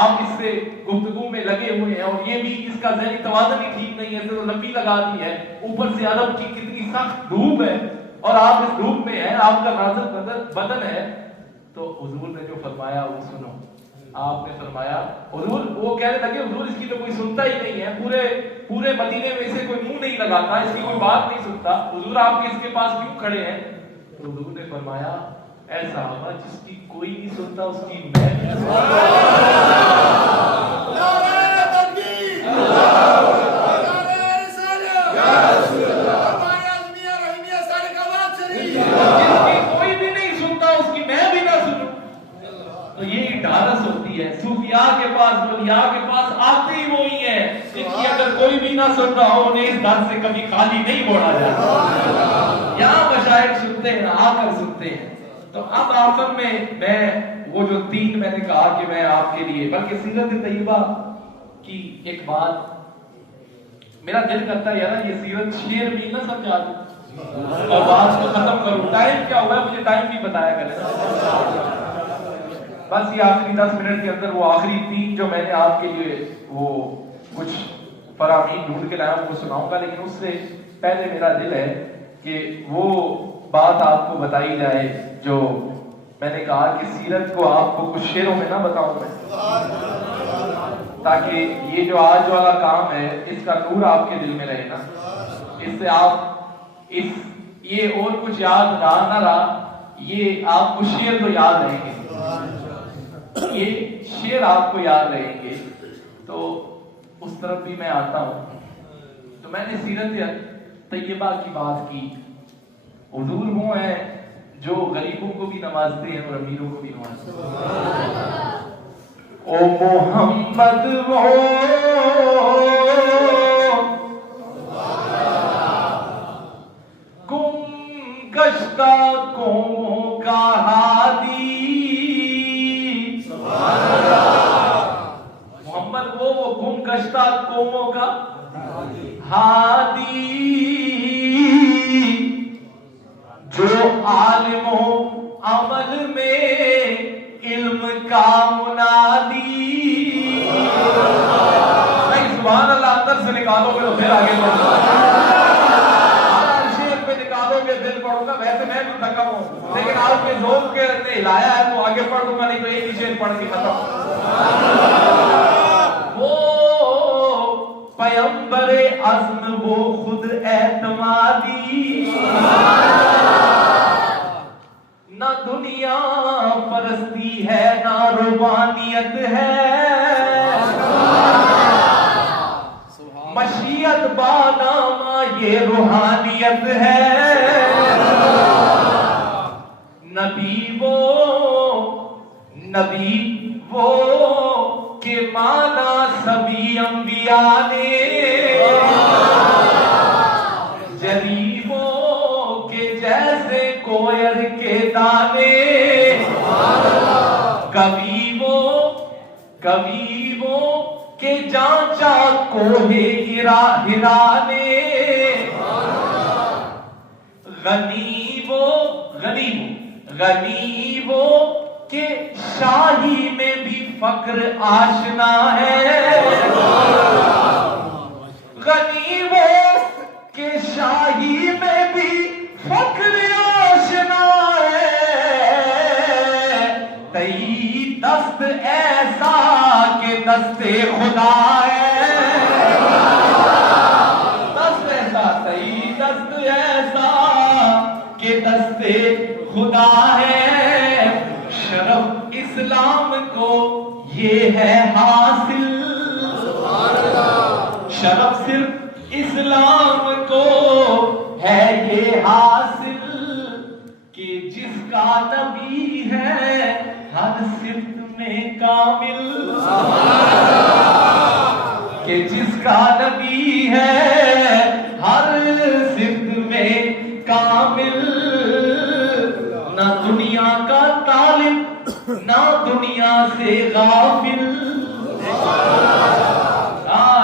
آپ اس سے گفتگو میں لگے ہوئے ہیں, اور یہ بھی اس کا ذہنی توازن ہی ٹھیک نہیں ہے, تو لمبی لگا دی ہے, اوپر سے عرب کی کتنی سخت دھوپ ہے, اور آپ اس دھوپ میں ہیں, آپ کا نازک بدن ہے. تو حضور نے جو فرمایا وہ سنو. آپ نے فرمایا, حضور وہ کہنے لگے حضور اس کی تو کوئی سنتا ہی نہیں ہے, پورے مدینے میں اسے کوئی منہ نہیں لگاتا, اس کی کوئی بات نہیں سنتا, حضور آپ اس کے پاس کیوں کھڑے ہیں؟ تو حضور نے فرمایا اے صحابہ جس کی کوئی نہیں سنتا اس کی میں نہیں صوفیاء کے پاس, اولیاء کے پاس آتے ہی وہی ہیں جن کی اگر کوئی بھی نہ سن رہا ہو انہیں اس در سے کبھی خالی نہیں موڑا جاتا. یہاں مشائخ سنتے ہیں, آ کر سنتے ہیں. تو اب آخر میں وہ جو 3 میں نے کہا کہ میں آپ کے لیے, بلکہ سیرت طیبہ کی ایک بات میرا دل کرتا ہے یار یہ سیرت شعر بھی نہ سمجھا دوں اور بات کو ختم کروں. ٹائم کیا ہوا ہے مجھے ٹائم بھی بتایا کریں. بس یہ آخری 10 منٹ کے اندر وہ آخری 3 جو میں نے آپ کے لیے وہ کچھ فرامین ڈھونڈ کے لایا وہ سناؤں گا, لیکن اس سے پہلے میرا دل ہے کہ وہ بات آپ کو بتائی جائے جو میں نے کہا کہ سیرت کو آپ کو کچھ شعروں میں نہ بتاؤں میں, تاکہ یہ جو آج والا کام ہے اس کا نور آپ کے دل میں رہے نا, اس سے آپ یہ اور کچھ یاد رہا نہ رہا, یہ آپ کو شعر تو یاد رہیں گے, یہ شعر آپ کو یاد رہیں گے. تو اس طرف بھی میں آتا ہوں. تو میں نے سیرت طیبہ کی بات کی. حضور وہ ہیں جو غریبوں کو بھی نوازتے ہیں اور امیروں کو بھی نوازتے ہیں. او محمد وہ گم گشتہ قوموں کا ہادی، جو عالم و عمل میں علم کا منادی. نہیں سبحان اللہ اندر سے نکالو گے تو پھر آگے بڑھو. شیر پہ نکالو گے دل پڑھوں گا. ویسے میں بھی تھکا ہوں لیکن آپ کے ذوق کے نے ہلایا ہے تو آگے پڑھ دوں گا، نہیں تو ایک ہی شیر پڑھ کے ختم. وہ پیمبر عزم وہ خود اعتمادی، نہ دنیا پرستی ہے نہ روحانیت ہے، مشیت بانامہ یہ روحانیت ہے. نبی وہ کہ مانا سبھی انبیاء نے، جریبوں کے جیسے کوئر کے دانے، کبھی وہ کہ جانچا کوہ ہرا نے، غنی وہ کہ شاہی میں بھی فقر آشنا ہے، غنی وہ کہ شاہی میں بھی فقر آشنا ہے، تئی دست ایسا کہ دست خدا ہے، دست ایسا تئی دست ایسا کہ دست خدا ہے. شرف اسلام کو یہ ہے حاصل، شرف صرف اسلام کو ہے یہ حاصل، کہ جس کا نبی ہے ہر صفت میں کامل، کہ جس کا نبی ہے ہر صفت میں کامل، نہ دنیا کا طالب نہ دنیا سے غافل.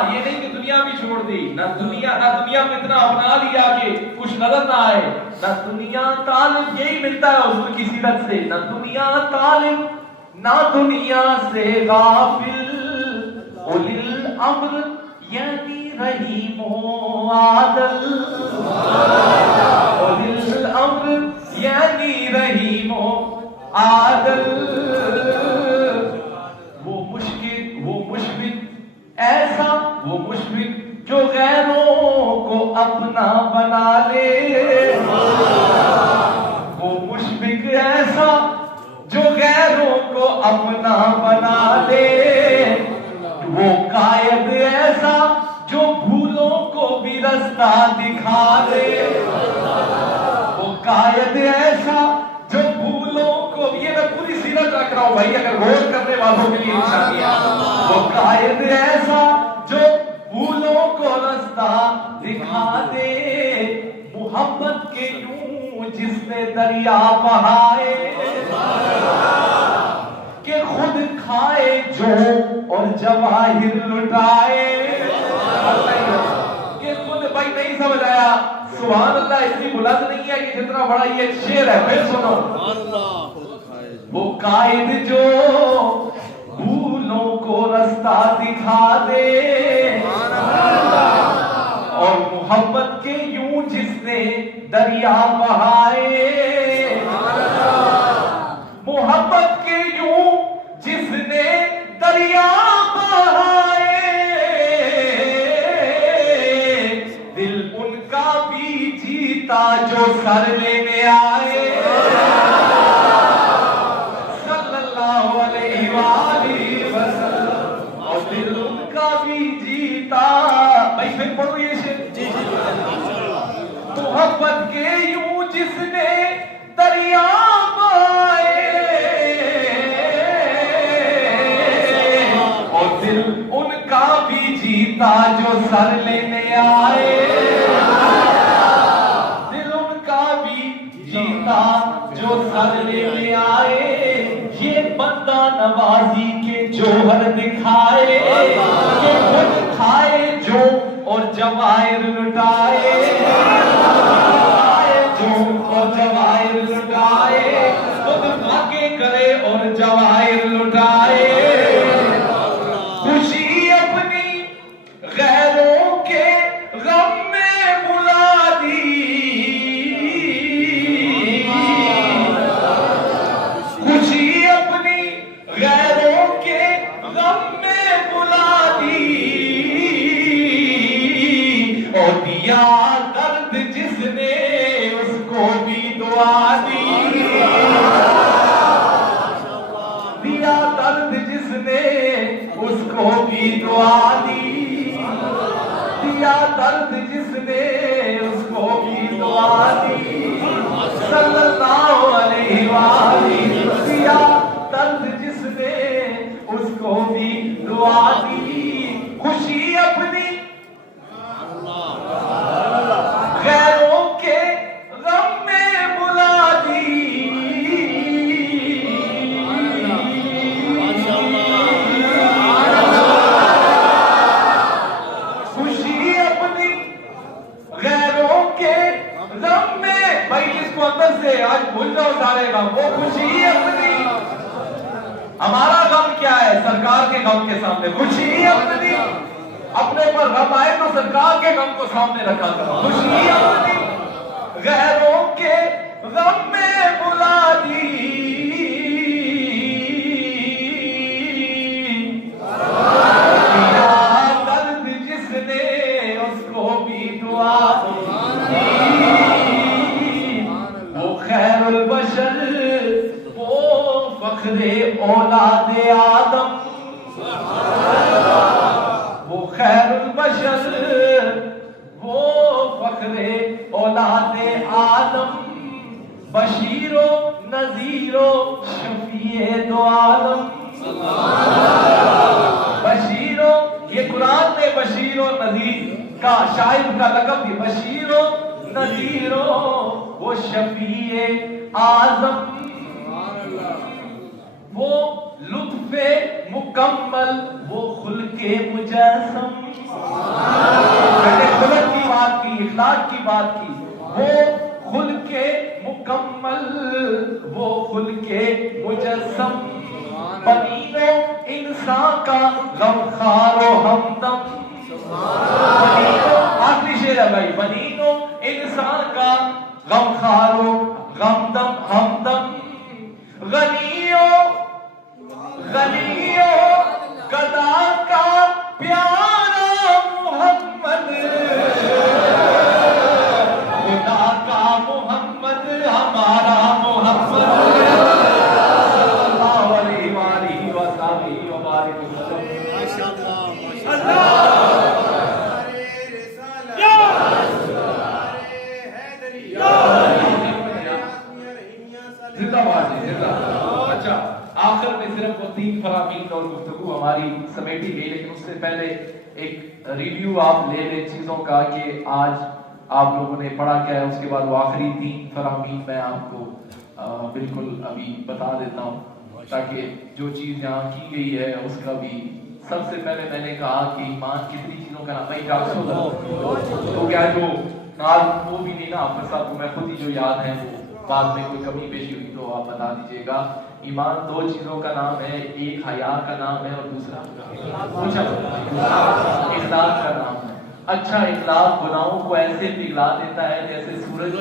یہ نہیں کہ دنیا بھی چھوڑ دی، نہ دنیا میں اتنا اپنا لیا کہ کچھ نظر نہ آئے. نہ دنیا طالب یہی ملتا ہے حضور کی سیرت سے، نہ دنیا طالب نہ دنیا سے غافل. اولی الامر یعنی رحیم و عادل، اولی الامر یعنی رحیم و عادل. وہ مشفق ایسا، وہ مشفق جو غیروں کو اپنا بنا لے، وہ مشفق ایسا جو غیروں کو اپنا بنا لے، وہ قائد ایسا جو بھولوں کو بھی رستہ دکھا دے، وہ قائد ایسا جو بھولوں کو، یہ میں پوری سیرت رکھ رہا ہوں بھائی اگر غور کرنے والوں کے لیے نشانیاں. وہ قائد ایسا جو بھولوں کو رستہ دکھا دے، محبت کے یوں جس نے دریا بہائے، کہ خود کھائے جو اور جواہر لٹائے. کہ خود بھائی نہیں سمجھ آیا سبحان اللہ اتنی بلند نہیں ہے کہ جتنا بڑا یہ شعر ہے. پھر سنو، وہ قائد جو بھولوں کو رستہ دکھا دے، اور محبت کے یوں جس نے دریا بہائے، محبت کے یوں جس نے دریا بہائے، دل ان کا بھی جیتا جو سر لینے آئے، صلی اللہ علیہ وآلہ وسلم. اور دل ان کا بھی جیتا. بھائی پھر پڑھو یہ شعر. محبت کے یوں جس نے دریا بہائے، اور دل ان کا بھی جیتا جو سر لینے آئے، دل ان کا بھی جیتا جو سر لینے آئے. یہ بندہ نوازی کے جوہر دکھائے، کہ خود کو بھی دعا دی، دیا درد جس نے اس کو بھی دعا دی، صلی اللہ علیہ وآلہ، دیا درد جس نے اس کو بھی دعا دی، خوشی اپنی غیروں کے غم میں بلا دی، خوشی اپنی غیروں کے غم میں، بھائی جس کو اندر سے آج بھول جاؤ سارے غم، وہ خوشی اپنی، ہمارا غم کیا ہے؟ سرکار کے غم کے سامنے خوشی اپنی، اپنے پر غم آئے تو سرکار کے غم کو سامنے رکھا کرو، خوشی اپنی غیروں کے غم میں بلا دی، دیا درد جس نے اس کو بھی دعا دی، وہ خیر البشر، وہ فخر اولاد آدم، وہ خیر البشر، وہ فخر اولاد آدم، بشیر و نذیر و شفیع دو عالم، بشیر و، یہ قرآن میں بشیر و نذیر کا شاعر کا لقب بھی، بشیر و نذیر و وہ شفیع اعظم، وہ لطف مکمل، وہ خلق مجسم، میں نے خلق کی بات کی، اخلاق کی بات کی، وہ خلق مکمل، وہ خلق مجسم، بنی و انسان کا غمخوار و ہمدم، آخری شعر ہے بھائی، بنی و انسان کا غمخوار و ہمدم، غنیو گدا کا پیارا محمد، خدا کا محمد، ہمارا محمد، صلی اللہ علیہ وآلہ وسلم وبارک وسلم۔ زندہ باد جی، زندہ۔ اچھا، آخر میں صرف وہ 3 فرامین اور گفتگو ہماری سمیٹی گئی، لیکن اس سے پہلے ایک ریویو آپ لے لیں چیزوں کا کہ آج آپ لوگوں نے پڑھا کیا ہے، اس کے بعد وہ آخری 3 فرامین میں آپ کو بالکل ابھی بتا دیتا ہوں، تاکہ جو چیز یہاں کی گئی ہے اس کا بھی۔ سب سے پہلے میں نے کہا کہ ایمان کتنی چیزوں کا نام ہے، 400، تو کیا جو نال وہ بھی نہیں نا حافظ صاحب کو میں خود ہی جو یاد ہے وہ بعد میں کوئی کمی پیشی ہوئی تو آپ بتا دیجئے گا۔ ایمان 2 چیزوں کا نام ہے، ایک حیا کا نام ہے اور دوسرا اخلاق کا نام ہے۔ اچھا اخلاق گناہوں کو ایسے پگھلا دیتا ہے جیسے سورج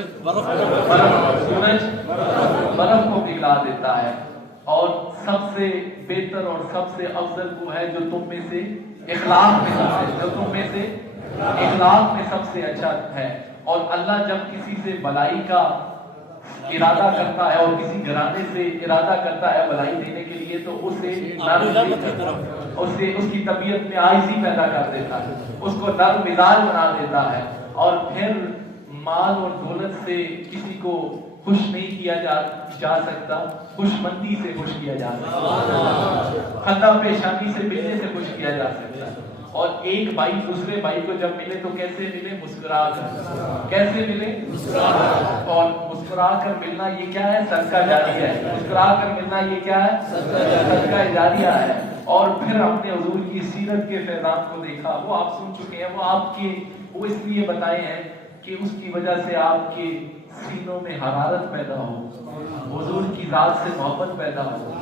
برف کو پگھلا دیتا ہے، اور سب سے بہتر اور سب سے افضل وہ ہے جو تم میں سے اخلاق میں سب سے، جو تم میں سے اخلاق میں سب سے اچھا ہے۔ اور اللہ جب کسی سے بلائی کا ارادہ کرتا ہے اور کسی گھرانے سے ارادہ کرتا ہے بلائی دینے کے لیے تو اسے اس کی طبیعت میں عاجزی پیدا کر دیتا ہے، اس کو نرم مزاج بنا دیتا ہے، اور پھر مال اور دولت سے کسی کو خوش نہیں کیا جا سکتا، خوش مندی سے خوش کیا جا سکتا، خندہ پیشانی سے ملنے سے خوش کیا جا سکتا ہے۔ اور ایک بھائی دوسرے بھائی کو جب ملے تو کیسے ملے؟ مسکرا کر۔ کیسے ملے؟ مسکرا کر۔ اور مسکرا کر ملنا یہ کیا ہے؟ صدقہ جاریہ ہے۔ مسکرا کر ملنا یہ کیا ہے؟ صدقہ جاریہ ہے۔ اور پھر ہم نے حضور کی سیرت کے فیضان کو دیکھا، وہ آپ سن چکے ہیں، وہ اس لیے بتائے ہیں کہ اس کی وجہ سے آپ کے سینوں میں حرارت پیدا ہو، حضور کی ذات سے محبت پیدا ہو،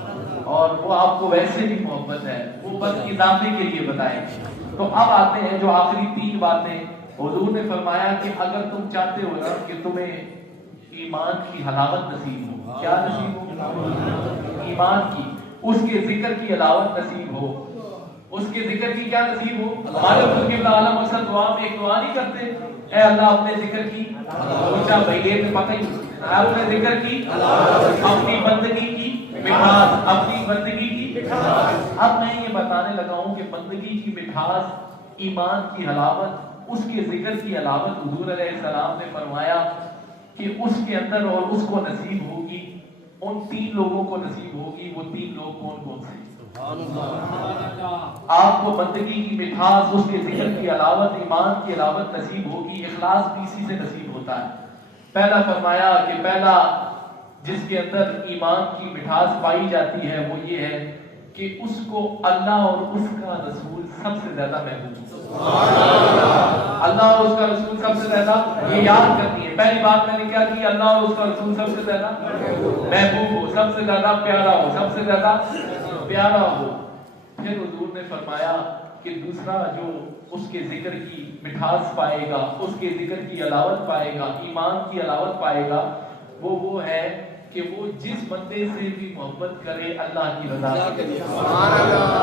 اور وہ آپ کو ویسے بھی محبت ہے، وہ بس اضافے کے لیے بتائیں گے۔ تو اب آتے ہیں جو آخری 3 باتیں حضور نے فرمایا کہ اگر تم چاہتے ہو نا کہ تمہیں ایمان کی حلاوت نصیب ہو، کیا نصیب ہو؟ ایمان کی، اس کے ذکر کی حلاوت نصیب ہو، اس کے ذکر کی کیا نصیب ہو؟ ہمارے حضور قبلہ عالم اکثر دعا میں ایک دعا نہیں کرتے، اے اللہ اپنے ذکر کی، اونچا بھئیے میں پتہ ہی، اپنے ذکر کی، اپنی بندگی کی مٹھاس، اپنی بندگی کی اب میں یہ بتانے لگا ہوں کہ بندگی کی مٹھاس، ایمان کی حلاوت، اس کے ذکر کی حلاوت حضور علیہ السلام نے فرمایا کہ اس کے اندر اور اس کو نصیب ہوگی، ان 3 لوگوں کو نصیب ہوگی۔ وہ 3 لوگ کون کون سے؟ آپ کو بندگی کی مٹھاس، اس کے ذکر کی علاوت، ایمان کی علاوت نصیب ہوگی۔ اخلاص بھی اسی سے نصیب ہوتا ہے۔ پہلا فرمایا کہ پہلا جس کے اندر ایمان کی مٹھاس پائی جاتی ہے وہ یہ ہے کہ اس کو اللہ اور اس کا رسول سب سے زیادہ محبوب ہو۔ اللہ اور اس کا رسول سب سے زیادہ، یہ یاد کرنی ہے۔ پہلی بات میں نے کیا کی؟ اللہ اور اس کا رسول سب سے زیادہ محبوب ہو، سب سے زیادہ پیارا ہو، سب سے زیادہ پیارا ہو۔ پھر حضور نے فرمایا کہ دوسرا جو اس کے ذکر کی مٹھاس پائے گا، اس کے ذکر کی علاوت پائے گا، ایمان کی علاوت پائے گا، وہ ہے کہ وہ جس بندے سے بھی محبت کرے اللہ کی رضا کے لیے۔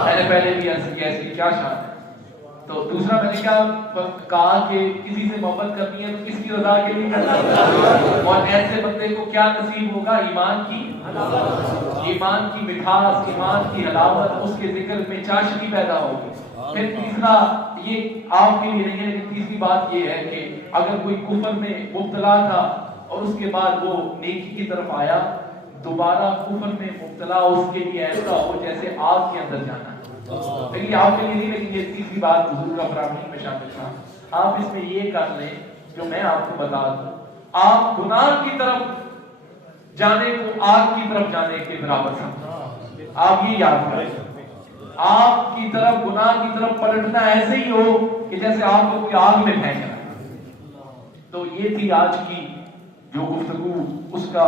میں نے پہلے بھی عرض کیا اس کی کیا شان ہے۔ تو دوسرا میں نے کیا کہا کہ کسی سے محبت کرنی ہے تو کس کی رضا کے لیے کرنا ہے، اور ایسے بندے کو کیا نصیب ہوگا؟ ایمان کی مٹھاس، ایمان کی حلاوت، اس کے ذکر میں چاشنی پیدا ہوگی۔ پھر تیسرا، یہ آپ کے لیے نہیں ہے لیکن تیسری بات یہ ہے کہ اگر کوئی کفر میں مبتلا تھا اور اس کے بعد وہ نیکی کی طرف آیا، دوبارہ کفر میں مبتلا اس کے لیے ایسا ہو جیسے آگ کے اندر جانا۔ لیکن آپ کے لیے نہیں، لیکن یہ تیسری بات حضور کا فرامین میں شامل تھا۔ آپ اس میں یہ کر لیں جو میں آپ کو بتا دوں، آپ گناہ کی طرف جانے کو آگ کی طرف جانے کے برابر سمجھیں۔ آپ یہ یاد کریں، آپ کی طرف، گناہ کی طرف پلٹنا ایسے ہی ہو کہ جیسے آپ کو کوئی آگ میں پھینک رہا ہے۔ تو یہ تھی آج کی جو گفتگو، اس کا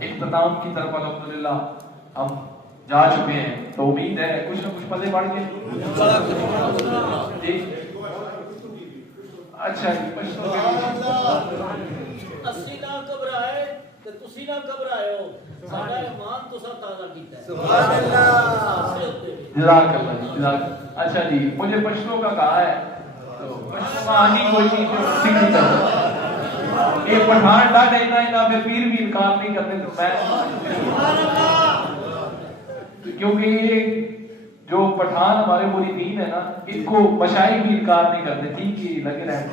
اختتام کی طرف الحمدللہ ہم جا چکے ہیں۔ تو امید ہے کچھ نہ کچھ پلے پڑ گئے۔ اچھا جی، اسی نہ گھبرائے تے تسی نہ گھبرائیو، ساڈا ایمان تساں تازہ کیتا ہے۔ سبحان اللہ، جزاک اللہ جی، جزاک اللہ۔ اچھا جی، مجھے پشتوں کا کہا ہے تو پشتوں آنی کوئی چیز جو سیکھی کرتا ہے۔ ایک پٹھان ڈاٹ اینا اینا پھر پیر بھی انکار نہیں کرتے تو میں، کیونکہ یہ جو پٹھان ہمارے مریدین ہے نا، ان کو مشائخ بھی انکار نہیں کرتے، ٹھیک ہی لگے رہتے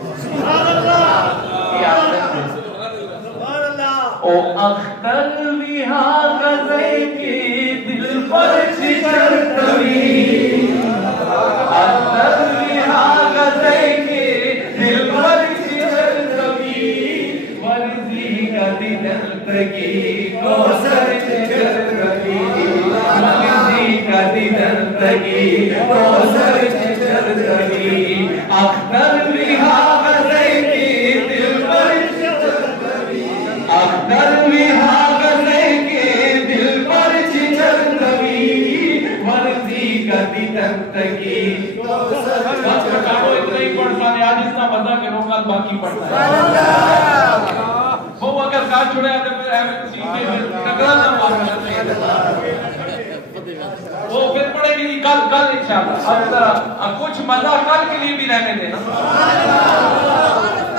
او اختر وہاں غزے کے دل پر چچر کبھی، اختر وہاں غزے کے دل پر چچر کبھی، ورزی کا دیدنتگی کو سر چچر کبھی، ورزی کا دیدنتگی کو سر چچر کبھی، اختر وہاں غزے کے دل پر اختر وہاں غزے کے دل پر چچر کبھی، ورزی کا دیدنتگی بس پٹھانوں اتنا ہی پڑھتا ہے آج، اتنا مزہ کرو کل باقی پڑھتا ہے۔ وہ اگر کار چھوڑے آتے پھر احمد سیکھے پھر ٹکرا نہ پاتا وہ پھر پڑھے گی کل انشاءاللہ۔ اب کچھ مزہ کل کے لیے بھی رہنے دینا،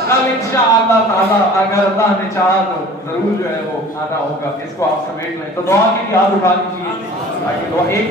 کل انشاءاللہ تعالی اگر اللہ نے چاہا تو ضرور جو ہے وہ آنا ہوگا۔ اس کو آپ سمیٹ لیں تو دعا کے لیے ہاتھ اٹھا دیجیے تاکہ دعا ایک